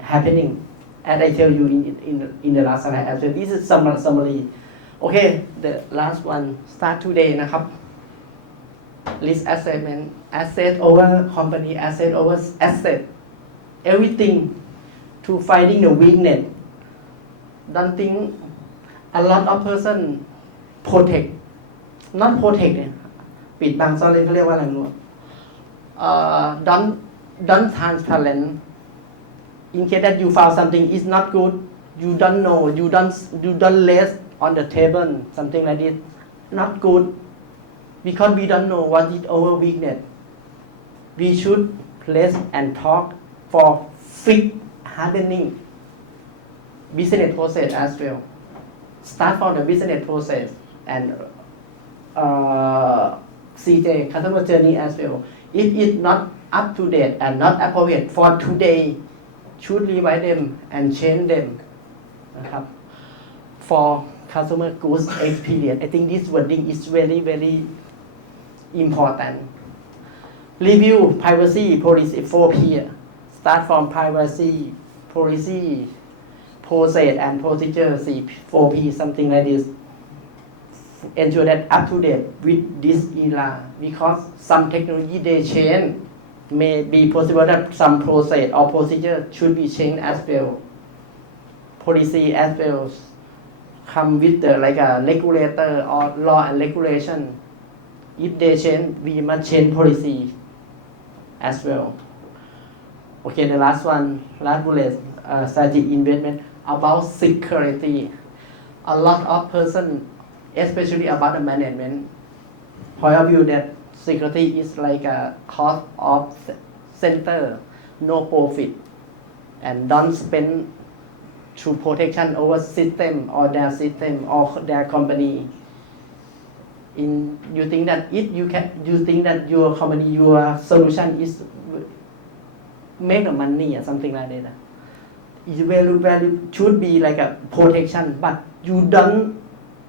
happening. As I tell you in the last slide as well. This is summary. Okay, the last one start today นะครับ Risk assessment, asset over company, asset over asset, everything to finding the weakness. Don't think a lot of person protect, not protect เนี่ยปิดบังซ่อนเร้นเขาเรียกว่าอะไรไม่รู้ don't transparent. In case that you found something is not good, you don't know, you don't lay on the table, something like this, not good, because we don't know what is our weakness. We should place and talk for fix hardening business process as well. Start from the business process and CJ, customer journey as well. If it's not up to date and not appropriate for today, should revise them and change them นะครับ for customer goods experience. I think this wording is very, very important. Review privacy policy 4P. Start from privacy policy, process and procedure 4P, something like this. Ensure that up to date with this era, because some technology they change. May be possible that some process or procedure should be changed as well. Policy as well come with the regulator or law and regulation. If they change, we must change policy as well. Okay, the last one, last bullet, strategic investment about security. A lot of person, especially about the management, point of view that security is like a cost of center, no profit, and don't spend to protection over system or their system or their company. You think that if you think that your company, your solution is make the money or something like that. is very should be like a protection, but you don't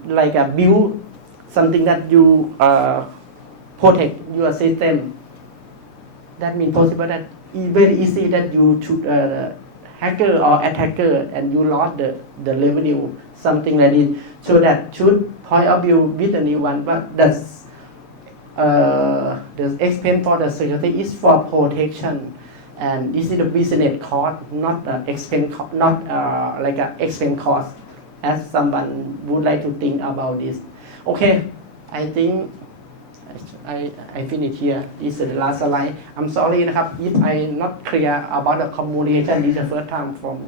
like a build something that you protect your system. That means possible that it's very easy that you should hacker or attacker and you lost the revenue, something like this. So that should point of view with the new one, but that's the expense for the security is for protection, and this is the business cost, not expense, not like a expense cost, as someone would like to think about this. Okay, I think I finish here. This is the last slide. I'm sorry นะครับ if I'm not clear about the communication. This is the first time for me.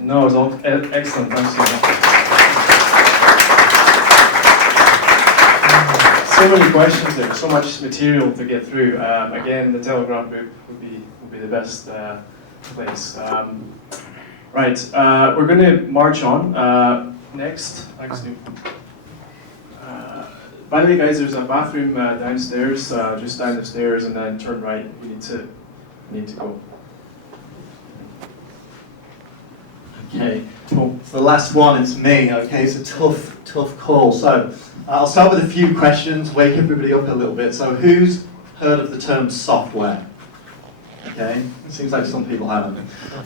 No, it's all excellent. Thanks so much. So many questions there, so much material to get through. Again, the Telegram group would be the best place. Right, we're going to march on. Next, thanks, Stu. By the way, guys, there's a bathroom downstairs, just down the stairs, and then turn right. We need to go. Okay, it's the last one, it's me. Okay, it's a tough call. So I'll start with a few questions, wake everybody up a little bit. So who's heard of the term software? Okay, it seems like some people haven't.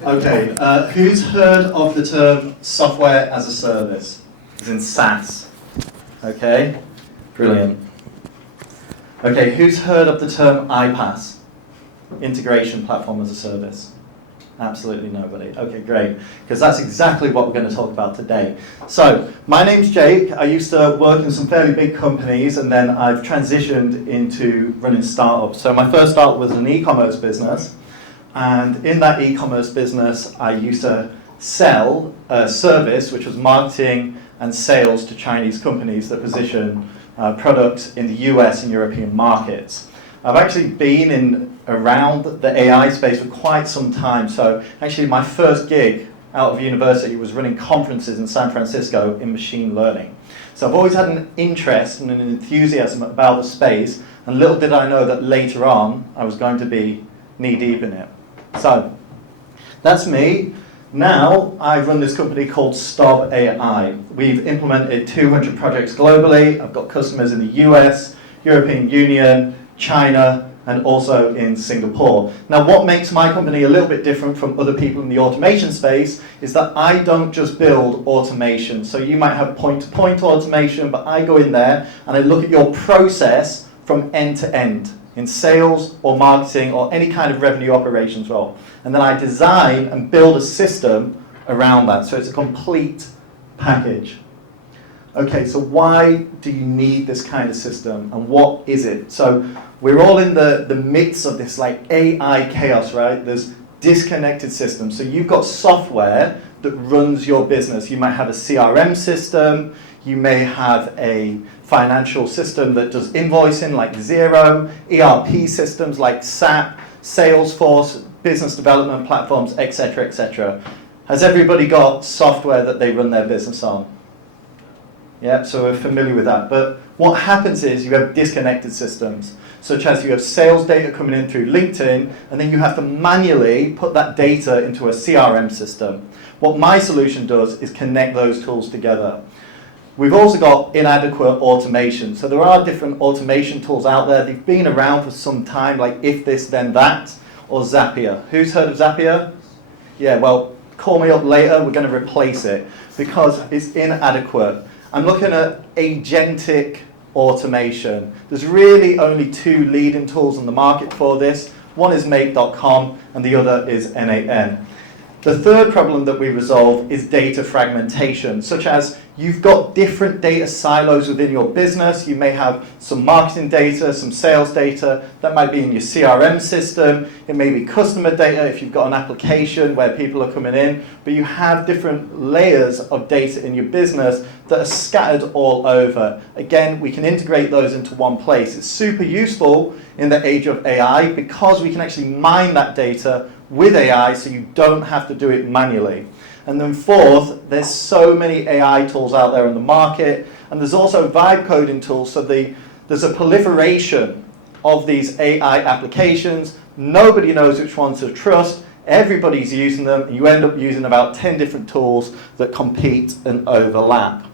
Okay, who's heard of the term software as a service? As in SaaS. Okay, brilliant. Okay, who's heard of the term iPaaS? Integration platform as a service? Absolutely nobody. Okay, great. Because that's exactly what we're going to talk about today. So, my name's Jake. I used to work in some fairly big companies, and then I've transitioned into running startups. So my first startup was an e-commerce business. And in that e-commerce business, I used to sell a service, which was marketing and sales to Chinese companies that position products in the US and European markets. I've actually been around the AI space for quite some time. So actually my first gig out of university was running conferences in San Francisco in machine learning. So I've always had an interest and an enthusiasm about the space, and little did I know that later on I was going to be knee deep in it. So that's me. Now I run this company called Stob AI. We've implemented 200 projects globally. I've got customers in the US, European Union, China, and also in Singapore. Now what makes my company a little bit different from other people in the automation space is that I don't just build automation. So you might have point-to-point automation, but I go in there and I look at your process from end to end in sales or marketing or any kind of revenue operations role. And then I design and build a system around that. So it's a complete package. Okay, so why do you need this kind of system, and what is it? So we're all in the midst of this like AI chaos, right? There's disconnected systems. So you've got software that runs your business. You might have a CRM system. You may have a financial system that does invoicing like Xero, ERP systems like SAP, Salesforce, business development platforms, etc., etc. Has everybody got software that they run their business on? Yeah, so we're familiar with that. But what happens is you have disconnected systems, such as you have sales data coming in through LinkedIn, and then you have to manually put that data into a CRM system. What my solution does is connect those tools together. We've also got inadequate automation. So there are different automation tools out there. They've been around for some time, like If This Then That, or Zapier. Who's heard of Zapier? Yeah, well, call me up later. We're going to replace it because it's inadequate. I'm looking at agentic automation. There's really only two leading tools on the market for this. One is Make.com and the other is NAN. The third problem that we resolve is data fragmentation, such as you've got different data silos within your business. You may have some marketing data, some sales data that might be in your CRM system. It may be customer data if you've got an application where people are coming in, but you have different layers of data in your business that are scattered all over. Again, we can integrate those into one place. It's super useful in the age of AI because we can actually mine that data with AI so you don't have to do it manually. And then fourth, there's so many AI tools out there in the market, and there's also vibe coding tools, so there's a proliferation of these AI applications. Nobody knows which ones to trust. Everybody's using them, and you end up using about 10 different tools that compete and overlap.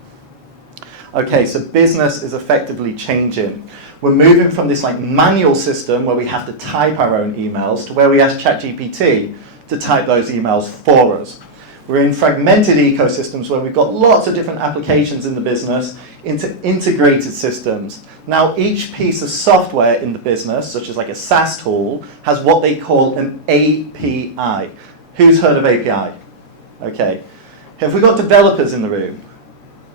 Okay, so business is effectively changing. We're moving from this like manual system where we have to type our own emails to where we ask ChatGPT to type those emails for us. We're in fragmented ecosystems where we've got lots of different applications in the business into integrated systems. Now, each piece of software in the business, such as like a SaaS tool, has what they call an API. Who's heard of API? Okay. Have we got developers in the room?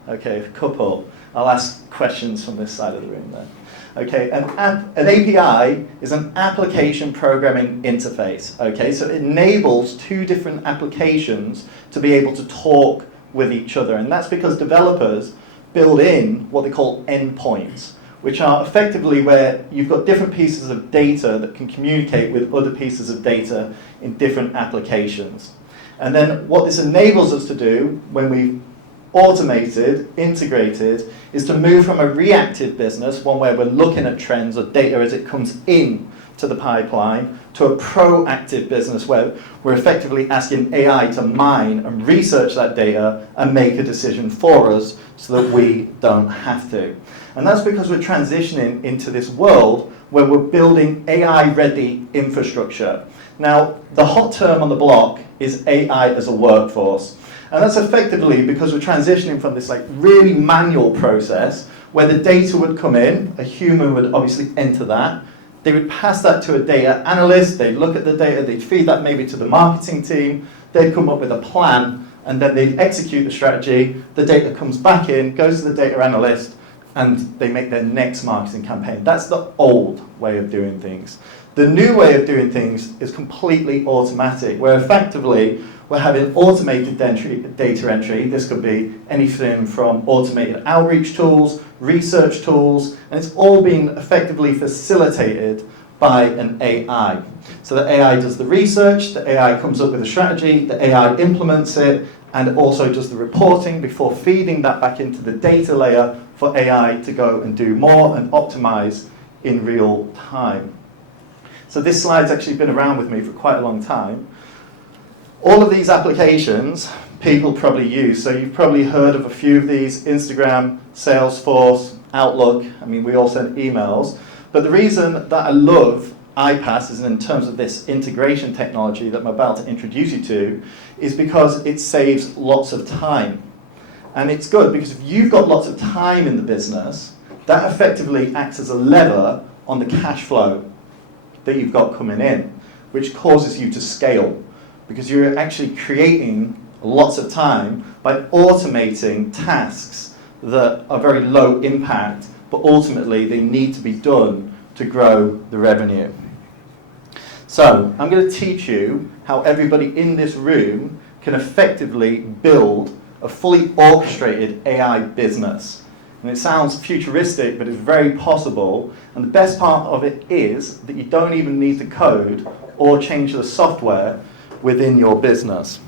Okay, a couple. I'll ask questions from this side of the room then. Okay, an API is an application programming interface. Okay, so it enables two different applications to be able to talk with each other, and that's because developers build in what they call endpoints, which are effectively where you've got different pieces of data that can communicate with other pieces of data in different applications. And then what this enables us to do when we automated, integrated, is to move from a reactive business, one where we're looking at trends or data as it comes in to the pipeline, to a proactive business where we're effectively asking AI to mine and research that data and make a decision for us so that we don't have to. And that's because we're transitioning into this world where we're building AI-ready infrastructure. Now, the hot term on the block is AI as a workforce. And that's effectively because we're transitioning from this like really manual process where the data would come in, a human would obviously enter that, they would pass that to a data analyst, they'd look at the data, they'd feed that maybe to the marketing team, they'd come up with a plan, and then they'd execute the strategy, the data comes back in, goes to the data analyst, and they make their next marketing campaign. That's the old way of doing things. The new way of doing things is completely automatic, where effectively we're having automated data entry. This could be anything from automated outreach tools, research tools, and it's all being effectively facilitated by an AI. So the AI does the research, the AI comes up with a strategy, the AI implements it, and also does the reporting before feeding that back into the data layer for AI to go and do more and optimize in real time. So this slide's actually been around with me for quite a long time. All of these applications people probably use. So you've probably heard of a few of these: Instagram, Salesforce, Outlook. I mean, we all send emails. But the reason that I love iPaaS is in terms of this integration technology that I'm about to introduce you to, is because it saves lots of time. And it's good because if you've got lots of time in the business, that effectively acts as a lever on the cash flow that you've got coming in, which causes you to scale, because you're actually creating lots of time by automating tasks that are very low impact, but ultimately they need to be done to grow the revenue. So I'm going to teach you how everybody in this room can effectively build a fully orchestrated AI business. And it sounds futuristic, but it's very possible. And the best part of it is that you don't even need to code or change the software within your business.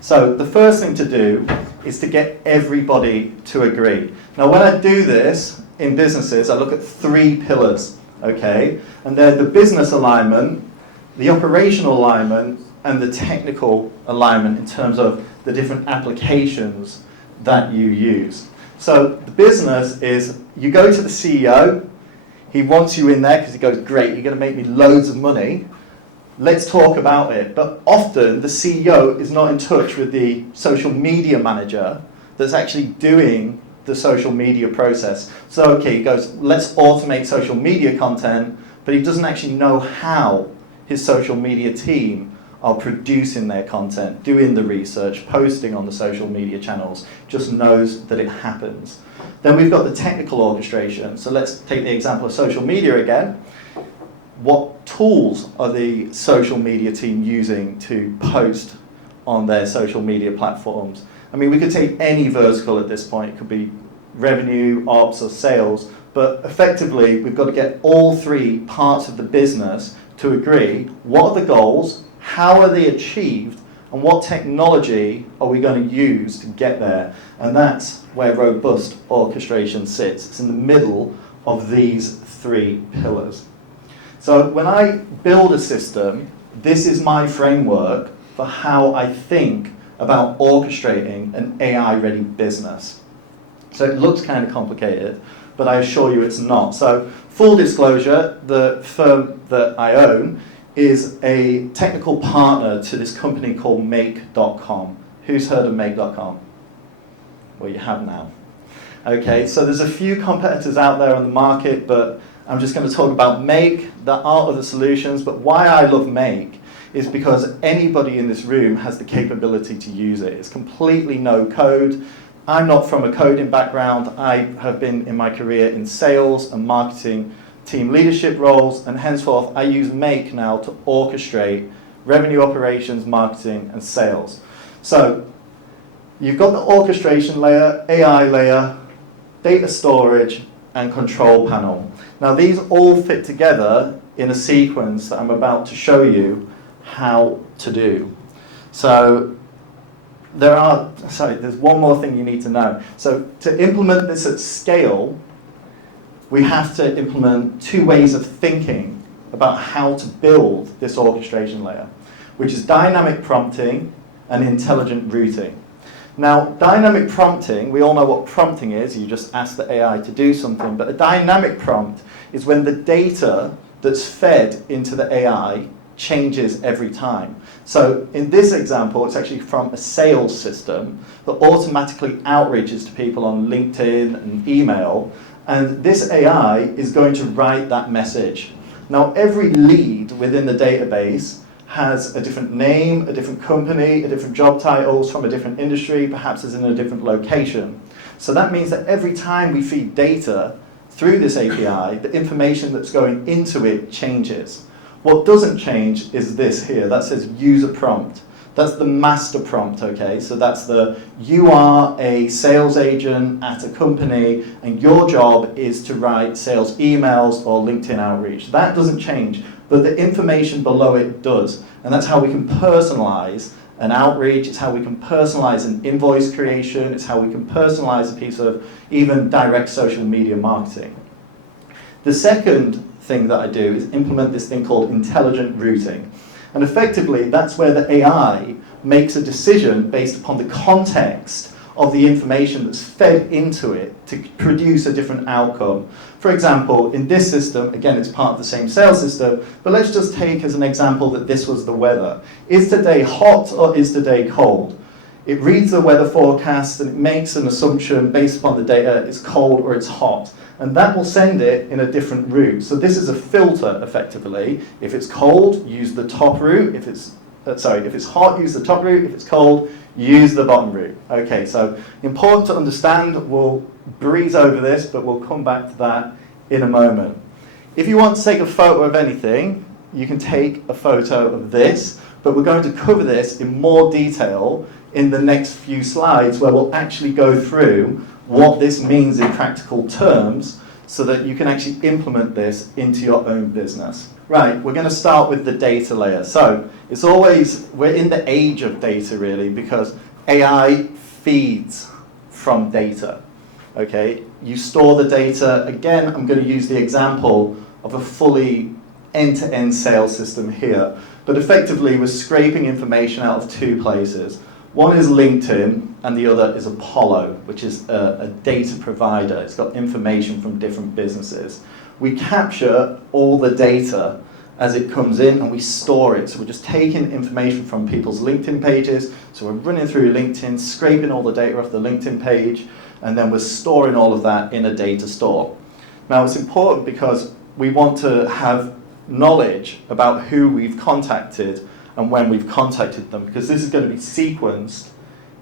So the first thing to do is to get everybody to agree. Now, when I do this in businesses, I look at 3 pillars, okay? And they're the business alignment, the operational alignment, and the technical alignment in terms of the different applications that you use. So the business is, you go to the CEO, he wants you in there because he goes, great, you're going to make me loads of money. Let's talk about it. But often the CEO is not in touch with the social media manager that's actually doing the social media process. So, okay, he goes, let's automate social media content, but he doesn't actually know how his social media team are producing their content, doing the research, posting on the social media channels, just knows that it happens. Then we've got the technical orchestration. So let's take the example of social media again. What tools are the social media team using to post on their social media platforms? I mean, we could take any vertical at this point. It could be revenue, ops, or sales. But effectively, we've got to get all 3 parts of the business to agree. What are the goals? How are they achieved? And what technology are we going to use to get there? And that's where robust orchestration sits. It's in the middle of these 3 pillars. So when I build a system, this is my framework for how I think about orchestrating an AI-ready business. So it looks kind of complicated, but I assure you it's not. So full disclosure, the firm that I own is a technical partner to this company called Make.com. Who's heard of Make.com? Well, you have now. Okay, so there's a few competitors out there on the market, but I'm just going to talk about Make. There are other solutions, but why I love Make is because anybody in this room has the capability to use it. It's completely no code. I'm not from a coding background. I have been in my career in sales and marketing team leadership roles, and henceforth I use Make now to orchestrate revenue operations, marketing, and sales. So you've got the orchestration layer, AI layer, data storage, and control panel. Now these all fit together in a sequence that I'm about to show you how to do. So there's one more thing you need to know. So to implement this at scale, we have to implement two ways of thinking about how to build this orchestration layer, which is dynamic prompting and intelligent routing. Now, dynamic prompting, we all know what prompting is. You just ask the AI to do something. But a dynamic prompt is when the data that's fed into the AI changes every time. So in this example, it's actually from a sales system that automatically outreaches to people on LinkedIn and email. And this AI is going to write that message. Now, every lead within the database has a different name, a different company, a different job titles from a different industry, perhaps is in a different location. So that means that every time we feed data through this API, the information that's going into it changes. What doesn't change is this here. That says user prompt. That's the master prompt, okay? So that's you are a sales agent at a company and your job is to write sales emails or LinkedIn outreach. That doesn't change, but the information below it does. And that's how we can personalize an outreach. It's how we can personalize an invoice creation. It's how we can personalize a piece of even direct social media marketing. The second thing that I do is implement this thing called intelligent routing. And effectively, that's where the AI makes a decision based upon the context of the information that's fed into it to produce a different outcome. For example, in this system, again, it's part of the same sales system, but let's just take as an example that this was the weather. Is today hot or is today cold? It reads the weather forecast and it makes an assumption based upon the data, it's cold or it's hot. And that will send it in a different route. So this is a filter, effectively. If it's cold, use the top route. If it's hot, use the top route. If it's cold, use the bottom route. Okay, so important to understand. We'll breeze over this, but we'll come back to that in a moment. If you want to take a photo of anything, you can take a photo of this, but we're going to cover this in more detail in the next few slides where we'll actually go through what this means in practical terms so that you can actually implement this into your own business. Right, we're going to start with the data layer. So we're in the age of data really because AI feeds from data. Okay, you store the data. Again, I'm going to use the example of a fully end-to-end sales system here. But effectively, we're scraping information out of two places. One is LinkedIn, and the other is Apollo, which is a data provider. It's got information from different businesses. We capture all the data as it comes in, and we store it. So we're just taking information from people's LinkedIn pages. So we're running through LinkedIn, scraping all the data off the LinkedIn page, and then we're storing all of that in a data store. Now, it's important because we want to have knowledge about who we've contacted and when we've contacted them, because this is going to be sequenced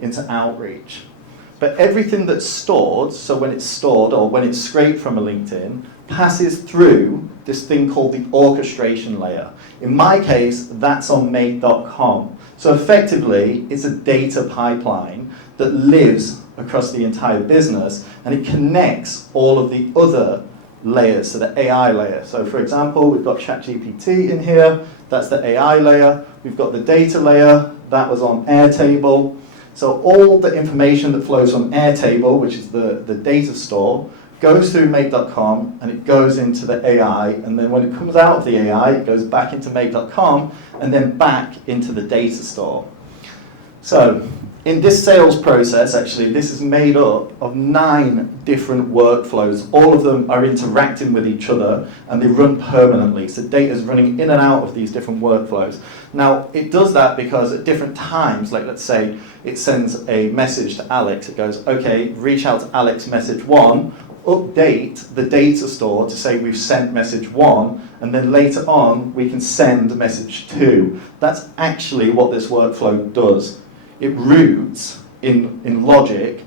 into outreach. But everything that's stored, so when it's stored or when it's scraped from a LinkedIn, passes through this thing called the orchestration layer. In my case, that's on Make.com. So effectively, it's a data pipeline that lives across the entire business, and it connects all of the other layers, so the AI layer. So for example, we've got ChatGPT in here, that's the AI layer. We've got the data layer, that was on Airtable. So all the information that flows from Airtable, which is the data store, goes through make.com, and it goes into the AI, and then when it comes out of the AI, it goes back into make.com, and then back into the data store. So, in this sales process, actually, this is made up of 9 different workflows. All of them are interacting with each other, and they run permanently. So data is running in and out of these different workflows. Now, it does that because at different times, like let's say it sends a message to Alex. It goes, okay, reach out to Alex message 1, update the data store to say we've sent message 1, and then later on we can send message 2. That's actually what this workflow does. It routes in logic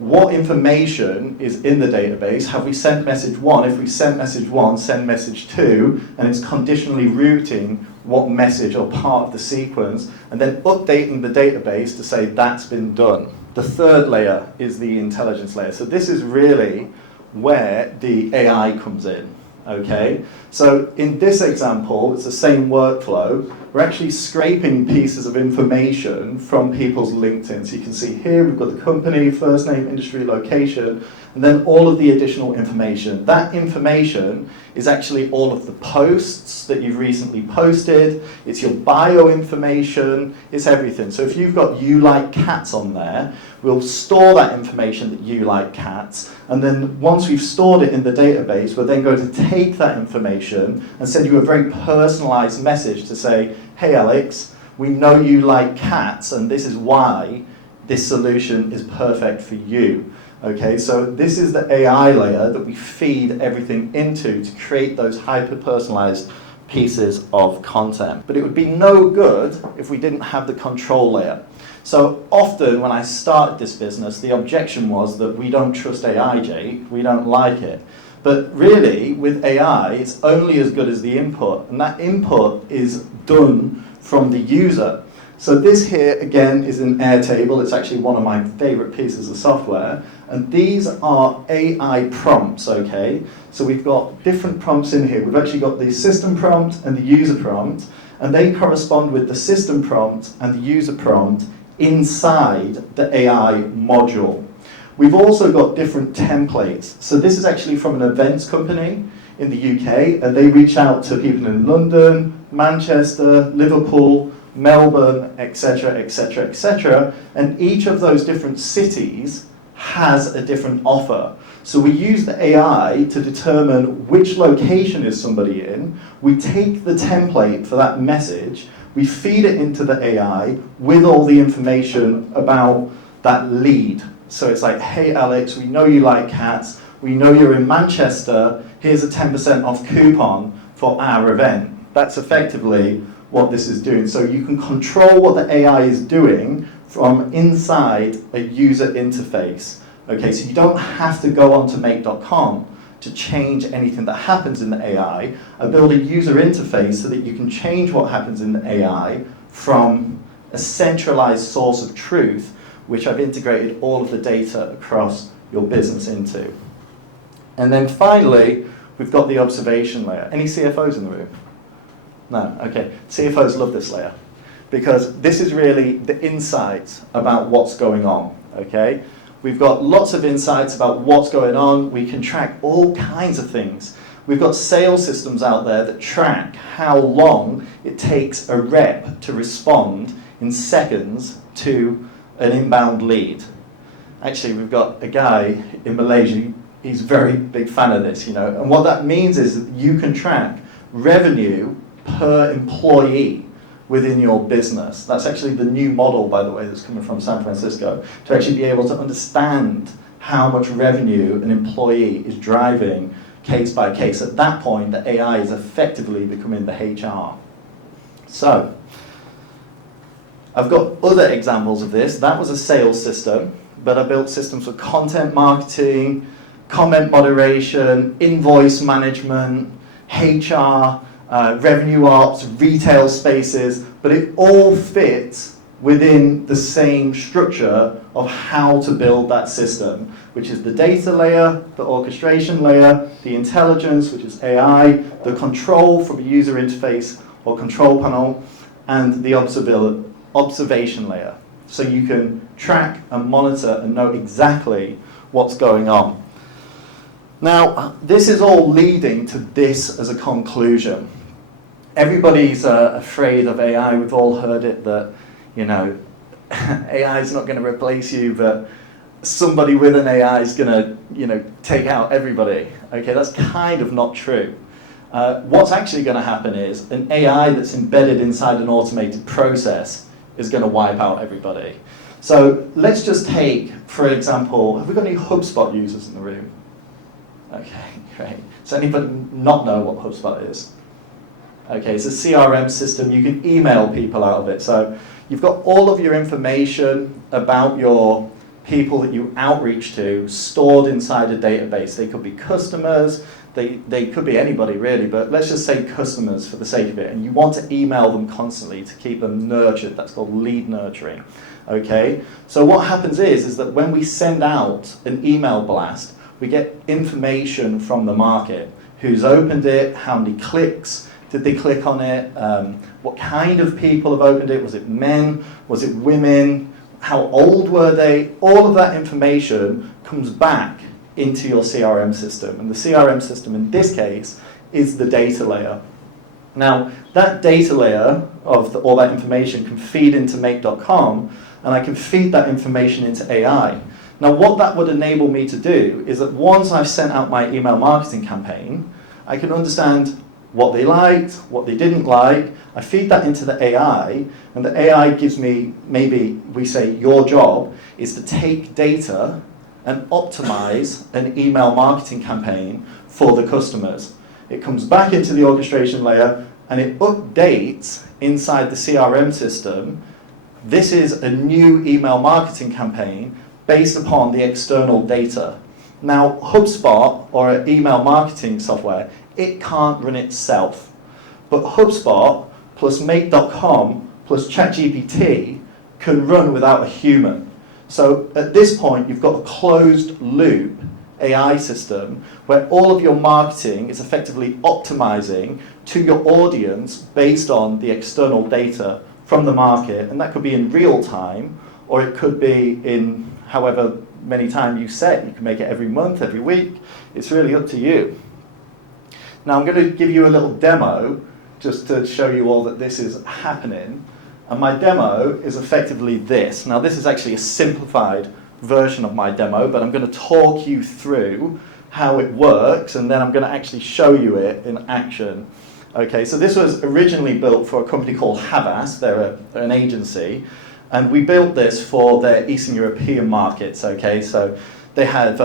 what information is in the database. Have we sent message 1? If we sent message 1, send message 2, and it's conditionally routing what message or part of the sequence, and then updating the database to say that's been done. The third layer is the intelligence layer. So this is really where the AI comes in. Okay, so in this example, it's the same workflow. We're actually scraping pieces of information from people's LinkedIn. So you can see here we've got the company, first name, industry, location, and then all of the additional information. That information is actually all of the posts that you've recently posted. It's your bio information. It's everything. So if you've got you like cats on there, we'll store that information that you like cats. And then once we've stored it in the database, we're then going to take that information and send you a very personalized message to say, hey Alex, we know you like cats, and this is why this solution is perfect for you. Okay, so this is the AI layer that we feed everything into to create those hyper-personalized pieces of content. But it would be no good if we didn't have the control layer. So often when I started this business, the objection was that we don't trust AI, Jake, we don't like it. But really, with AI, it's only as good as the input, and that input is done from the user. So this here, again, is an Airtable. It's actually one of my favorite pieces of software. And these are AI prompts, okay? So we've got different prompts in here. We've actually got the system prompt and the user prompt, and they correspond with the system prompt and the user prompt inside the AI module. We've also got different templates. So this is actually from an events company in the UK, and they reach out to people in London, Manchester, Liverpool, Melbourne, etc., etc., etc. And each of those different cities has a different offer. So we use the AI to determine which location is somebody in. We take the template for that message, we feed it into the AI with all the information about that lead. So it's like, hey Alex, we know you like cats, we know you're in Manchester, here's a 10% off coupon for our event. That's effectively what this is doing. So you can control what the AI is doing from inside a user interface. Okay, so you don't have to go onto make.com to change anything that happens in the AI. I build a user interface so that you can change what happens in the AI from a centralized source of truth, which I've integrated all of the data across your business into. And then finally, we've got the observation layer. Any CFOs in the room? No, okay. CFOs love this layer because this is really the insights about what's going on, okay? We've got lots of insights about what's going on. We can track all kinds of things. We've got sales systems out there that track how long it takes a rep to respond in seconds to an inbound lead. Actually, we've got a guy in Malaysia, he's a very big fan of this, you know, and what that means is that you can track revenue per employee within your business. That's actually the new model, by the way, that's coming from San Francisco, to actually be able to understand how much revenue an employee is driving case by case. At that point, the AI is effectively becoming the HR. So, I've got other examples of this. That was a sales system, but I built systems for content marketing, comment moderation, invoice management, HR, revenue ops, retail spaces, but it all fits within the same structure of how to build that system, which is the data layer, the orchestration layer, the intelligence, which is AI, the control from a user interface or control panel, and the observation layer. So you can track and monitor and know exactly what's going on. Now, this is all leading to this as a conclusion. Everybody's afraid of AI. We've all heard it that, you know, AI is not going to replace you, but somebody with an AI is going to, you know, take out everybody. Okay, that's kind of not true. What's actually going to happen is an AI that's embedded inside an automated process is going to wipe out everybody. So let's just take, for example, have we got any HubSpot users in the room? Okay, great. Does anybody not know what HubSpot is? Okay, it's a CRM system. You can email people out of it. So you've got all of your information about your people that you outreach to stored inside a database. They could be customers, they could be anybody really, but let's just say customers for the sake of it. And you want to email them constantly to keep them nurtured. That's called lead nurturing. Okay, so what happens is that when we send out an email blast, we get information from the market. Who's opened it, how many clicks did they click on it, what kind of people have opened it, was it men, was it women, how old were they? All of that information comes back into your CRM system. And the CRM system in this case is the data layer. Now, that data layer of all that information can feed into make.com, and I can feed that information into AI. Now, what that would enable me to do is that once I've sent out my email marketing campaign, I can understand what they liked, what they didn't like. I feed that into the AI, and the AI gives me, maybe we say your job is to take data and optimize an email marketing campaign for the customers. It comes back into the orchestration layer and it updates inside the CRM system. This is a new email marketing campaign based upon the external data. Now, HubSpot, or an email marketing software, it can't run itself. But HubSpot plus make.com plus ChatGPT can run without a human. So at this point, you've got a closed loop AI system where all of your marketing is effectively optimizing to your audience based on the external data from the market. And that could be in real time, or it could be in however many times you set. You can make it every month, every week. It's really up to you. Now I'm going to give you a little demo just to show you all that this is happening. And my demo is effectively this. Now this is actually a simplified version of my demo, but I'm going to talk you through how it works, and then I'm going to actually show you it in action. Okay, so this was originally built for a company called Havas. They're an agency, and we built this for their Eastern European markets. Okay, so they have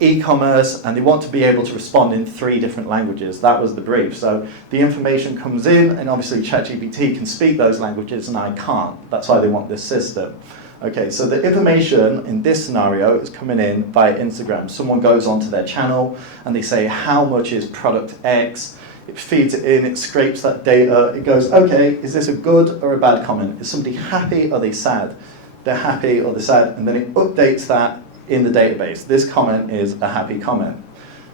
e-commerce, and they want to be able to respond in 3 different languages. That was the brief. So the information comes in, and obviously ChatGPT can speak those languages, and I can't. That's why they want this system. Okay, so the information in this scenario is coming in via Instagram. Someone goes onto their channel, and they say, how much is product X? It feeds it in, it scrapes that data. It goes, okay, is this a good or a bad comment? Is somebody happy or are they sad? They're happy or they're sad, and then it updates that in the database. This comment is a happy comment.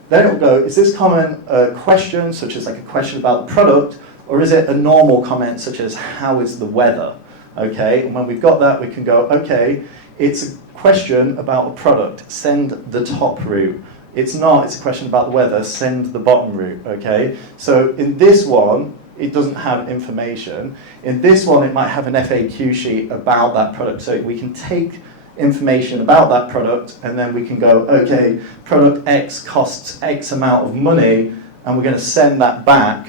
Then it'll go, is this comment a question, such as like a question about the product, or is it a normal comment, such as how is the weather? Okay, and when we've got that, we can go, okay, it's a question about a product, send the top route. It's not, it's a question about the weather, send the bottom route, okay? So in this one, it doesn't have information. In this one, it might have an FAQ sheet about that product, so we can take information about that product, and then we can go, okay, product X costs X amount of money, and we're going to send that back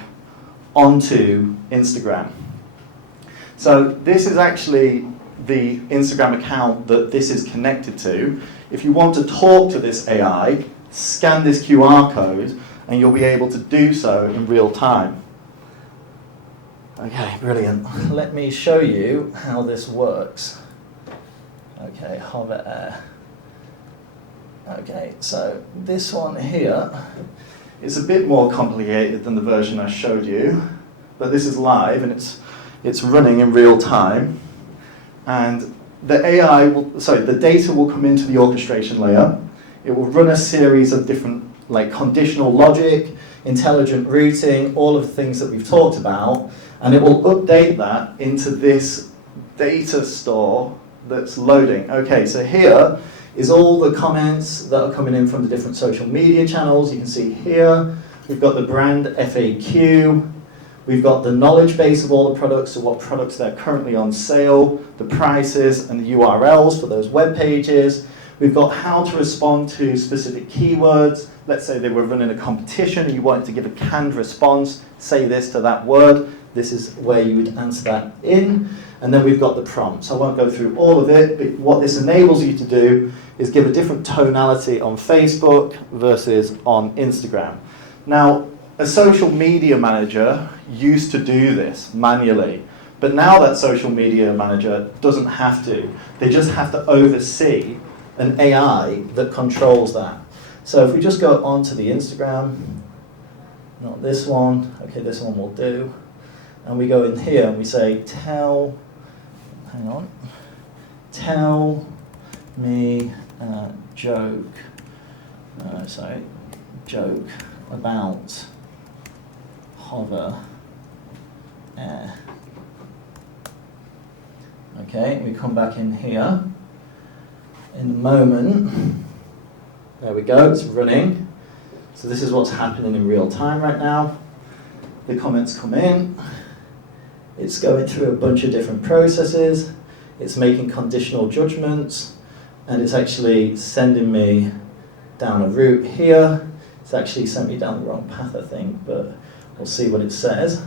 onto Instagram. So this is actually the Instagram account that this is connected to. If you want to talk to this AI, scan this QR code, and you'll be able to do so in real time. Okay, brilliant. Let me show you how this works. Okay, hover air. Okay, so this one here is a bit more complicated than the version I showed you, but this is live and it's running in real time. And the AI will, the data will come into the orchestration layer. It will run a series of different, like conditional logic, intelligent routing, all of the things that we've talked about, and it will update that into this data store that's loading. Okay, so here is all the comments that are coming in from the different social media channels. You can see here, we've got the brand FAQ, we've got the knowledge base of all the products, so what products they're currently on sale, the prices and the URLs for those web pages. We've got how to respond to specific keywords. Let's say they were running a competition and you wanted to give a canned response, say this to that word. This is where you would answer that in. And then we've got the prompt. So I won't go through all of it, but what this enables you to do is give a different tonality on Facebook versus on Instagram. Now, a social media manager used to do this manually, but now that social media manager doesn't have to. They just have to oversee an AI that controls that. So if we just go onto the Instagram, not this one, okay, this one will do. And we go in here and we say, tell me a joke, joke about hover air. Okay, we come back in here. In a moment, there we go, it's running. So this is what's happening in real time right now. The comments come in. It's going through a bunch of different processes. It's making conditional judgments, and it's actually sending me down a route here. It's actually sent me down the wrong path, I think, but we'll see what it says.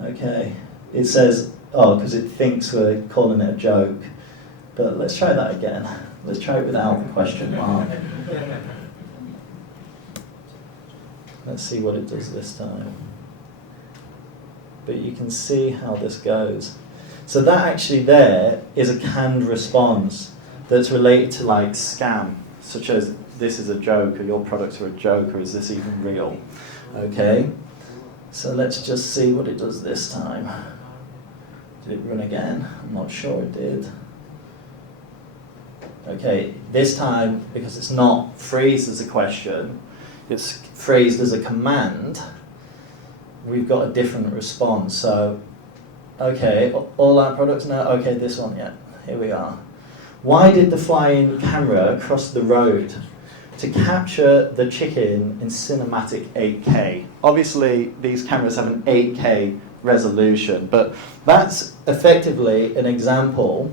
Okay, it says, oh, because it thinks we're calling it a joke. But let's try that again. Let's try it without the question mark. Let's see what it does this time. But you can see how this goes. So that actually there is a canned response that's related to like scam, such as this is a joke, or your products are a joke, or is this even real? Okay, so let's just see what it does this time. Did it run again? I'm not sure it did. Okay, this time, because it's not phrased as a question, it's phrased as a command, we've got a different response. So, okay, all our products now, okay, this one, yeah, here we are. Why did the flying camera cross the road? To capture the chicken in cinematic 8K. Obviously, these cameras have an 8K resolution, but that's effectively an example,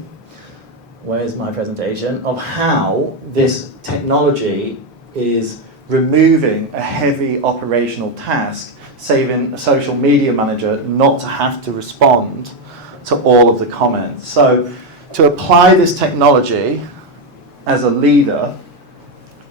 where's my presentation, of how this technology is removing a heavy operational task, saving a social media manager not to have to respond to all of the comments. So to apply this technology as a leader,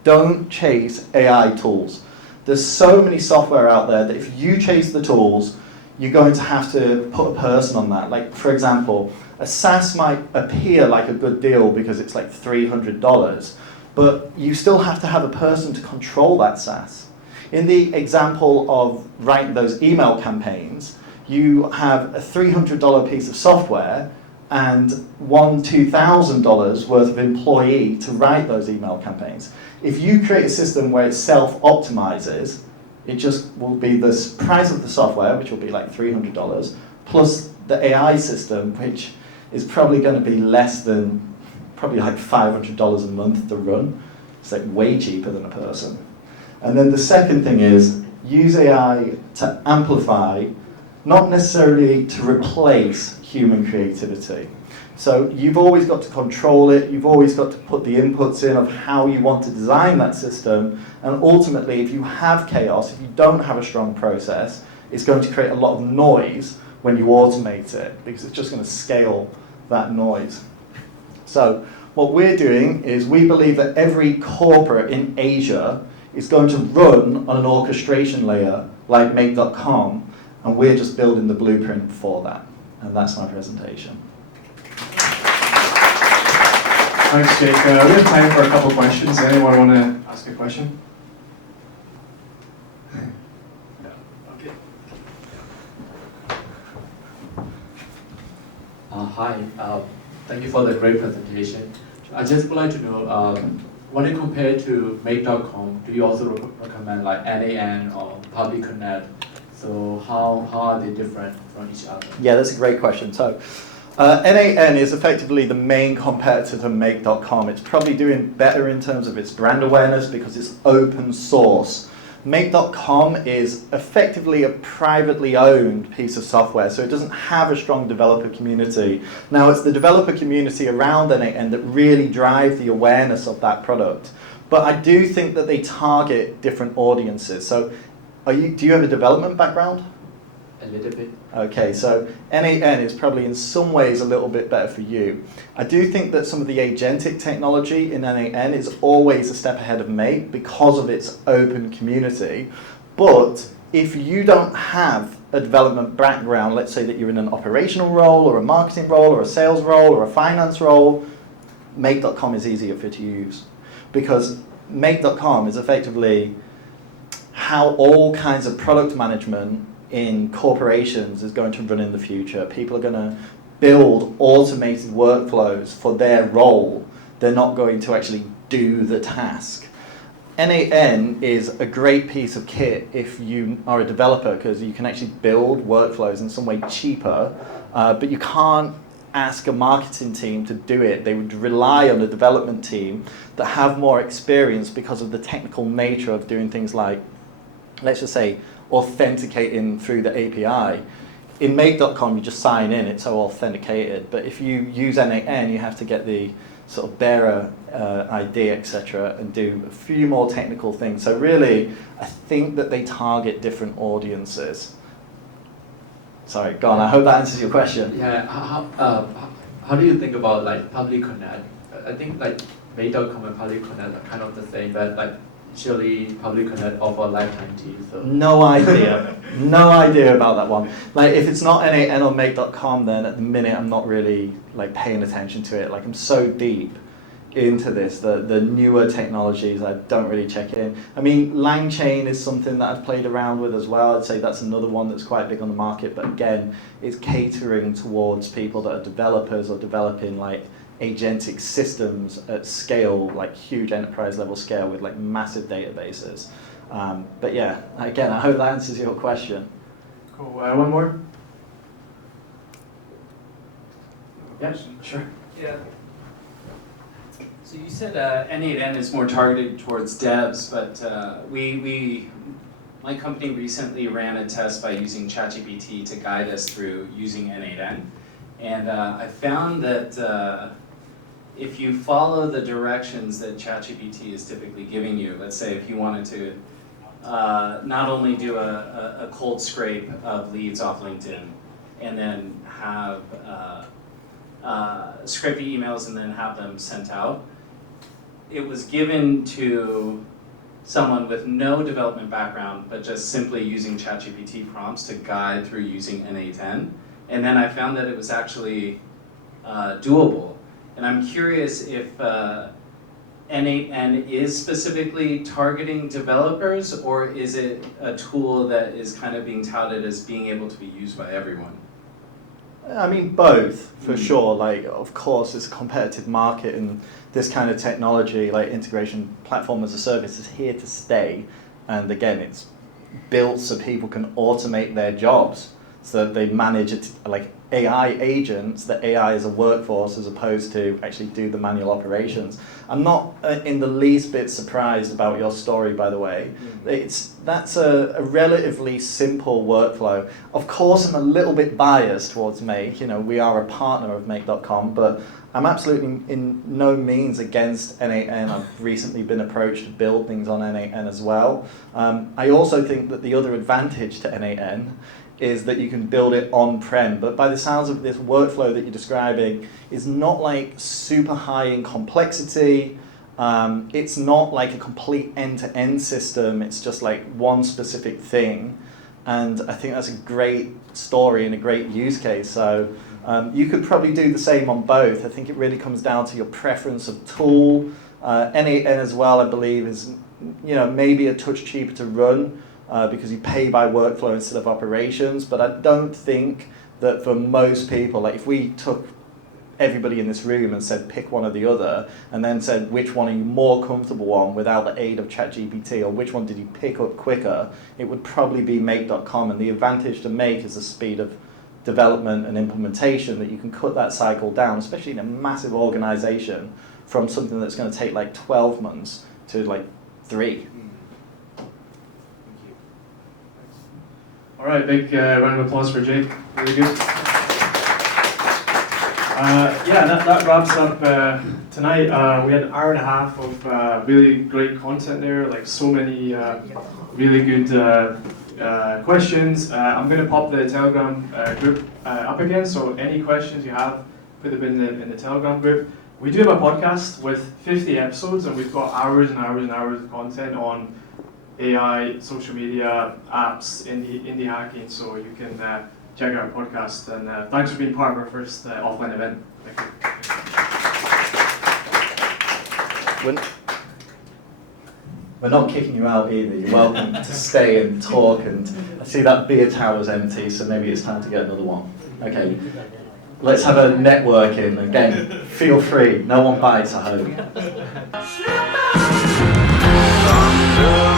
don't chase AI tools. There's so many software out there that if you chase the tools, you're going to have to put a person on that. Like, for example, a SaaS might appear like a good deal because it's like $300, but you still have to have a person to control that SaaS. In the example of writing those email campaigns, you have a $300 piece of software and $2,000 worth of employee to write those email campaigns. If you create a system where it self-optimizes, it just will be the price of the software, which will be like $300, plus the AI system, which is probably going to be less than, probably like $500 a month to run. It's like way cheaper than a person. And then the second thing is, use AI to amplify, not necessarily to replace human creativity. So you've always got to control it, you've always got to put the inputs in of how you want to design that system, and ultimately if you have chaos, if you don't have a strong process, it's going to create a lot of noise when you automate it, because it's just going to scale that noise. So what we're doing is we believe that every corporate in Asia is going to run on an orchestration layer like Make.com, and we're just building the blueprint for that. And that's my presentation. Thanks, Jake. We have time for a couple questions. Anyone want to ask a question? Okay. Hi, thank you for the great presentation. I just would like to know, when you compare to Make.com, do you also recommend like NAN or Public Connect? So how are they different from each other? Yeah, that's a great question. So NAN is effectively the main competitor to Make.com. It's probably doing better in terms of its brand awareness because it's open source. Make.com is effectively a privately owned piece of software, so it doesn't have a strong developer community. Now, it's the developer community around NAN that really drive the awareness of that product. But I do think that they target different audiences. So do you have a development background? A little bit. Okay, so NAN is probably in some ways a little bit better for you. I do think that some of the agentic technology in NAN is always a step ahead of Make because of its open community. But if you don't have a development background, let's say that you're in an operational role or a marketing role or a sales role or a finance role, Make.com is easier for you to use. Because Make.com is effectively how all kinds of product management in corporations is going to run in the future. People are going to build automated workflows for their role. They're not going to actually do the task. NAN is a great piece of kit if you are a developer because you can actually build workflows in some way cheaper, but you can't ask a marketing team to do it. They would rely on a development team that have more experience because of the technical nature of doing things like, let's just say, authenticating through the API. In Make.com, you just sign in, it's all authenticated. But if you use NAN, you have to get the sort of bearer ID, etc., and do a few more technical things. So really, I think that they target different audiences. Sorry, go on. I hope that answers your question. Yeah. How do you think about like Public Connect? I think like Make.com and Public Connect are kind of the same, but like usually Public Connect offer lifetime deals. So. No idea. No idea about that one. Like if it's not NAN or Make.com, then at the minute I'm not really like paying attention to it. Like I'm so deep into this, the newer technologies, I don't really check in. I mean, LangChain is something that I've played around with as well. I'd say that's another one that's quite big on the market, but again, it's catering towards people that are developers or developing like agentic systems at scale, like huge enterprise level scale with like massive databases. But yeah, again, I hope that answers your question. Cool. One more? Yeah, sure. Yeah. So you said N8N is more targeted towards devs, but my company recently ran a test by using ChatGPT to guide us through using N8N. And I found that if you follow the directions that ChatGPT is typically giving you, let's say if you wanted to not only do a cold scrape of leads off LinkedIn and then have scrape the emails and then have them sent out, it was given to someone with no development background, but just simply using ChatGPT prompts to guide through using N8N. And then I found that it was actually doable. And I'm curious if N8N is specifically targeting developers, or is it a tool that is kind of being touted as being able to be used by everyone? I mean, both, for sure. Like, of course, it's a competitive market, and this kind of technology, like integration platform as a service, is here to stay. And again, it's built so people can automate their jobs, so that they manage it like AI agents, that AI is a workforce as opposed to actually do the manual operations. I'm not in the least bit surprised about your story, by the way. That's a relatively simple workflow. Of course, I'm a little bit biased towards Make. You know, we are a partner of Make.com, but I'm absolutely in no means against N8N. I've recently been approached to build things on N8N as well. I also think that the other advantage to N8N is that you can build it on-prem, but by the sounds of this workflow that you're describing is not like super high in complexity. It's not like a complete end-to-end system. It's just like one specific thing, and I think that's a great story and a great use case. So you could probably do the same on both. I think it really comes down to your preference of tool. N8N as well, I believe, is maybe a touch cheaper to run, because you pay by workflow instead of operations. But I don't think that for most people, like if we took everybody in this room and said pick one or the other, and then said which one are you more comfortable on without the aid of ChatGPT, or which one did you pick up quicker, it would probably be Make.com. And the advantage to Make is the speed of development and implementation, that you can cut that cycle down, especially in a massive organization, from something that's going to take like 12 months to like 3. All right, big round of applause for Jake. Really good. Yeah, that wraps up tonight. We had an hour and a half of really great content there, like so many really good questions. I'm going to pop the Telegram group up again, so any questions you have, put them in the Telegram group. We do have a podcast with 50 episodes, and we've got hours and hours and hours of content on AI, social media, apps, indie hacking, so you can check out our podcast. And thanks for being part of our first offline event. Thank you. We're not kicking you out either. You're welcome to stay and talk. And I see that beer tower's empty, so maybe it's time to get another one. Okay, let's have a networking. Again, feel free. No one bites, I hope.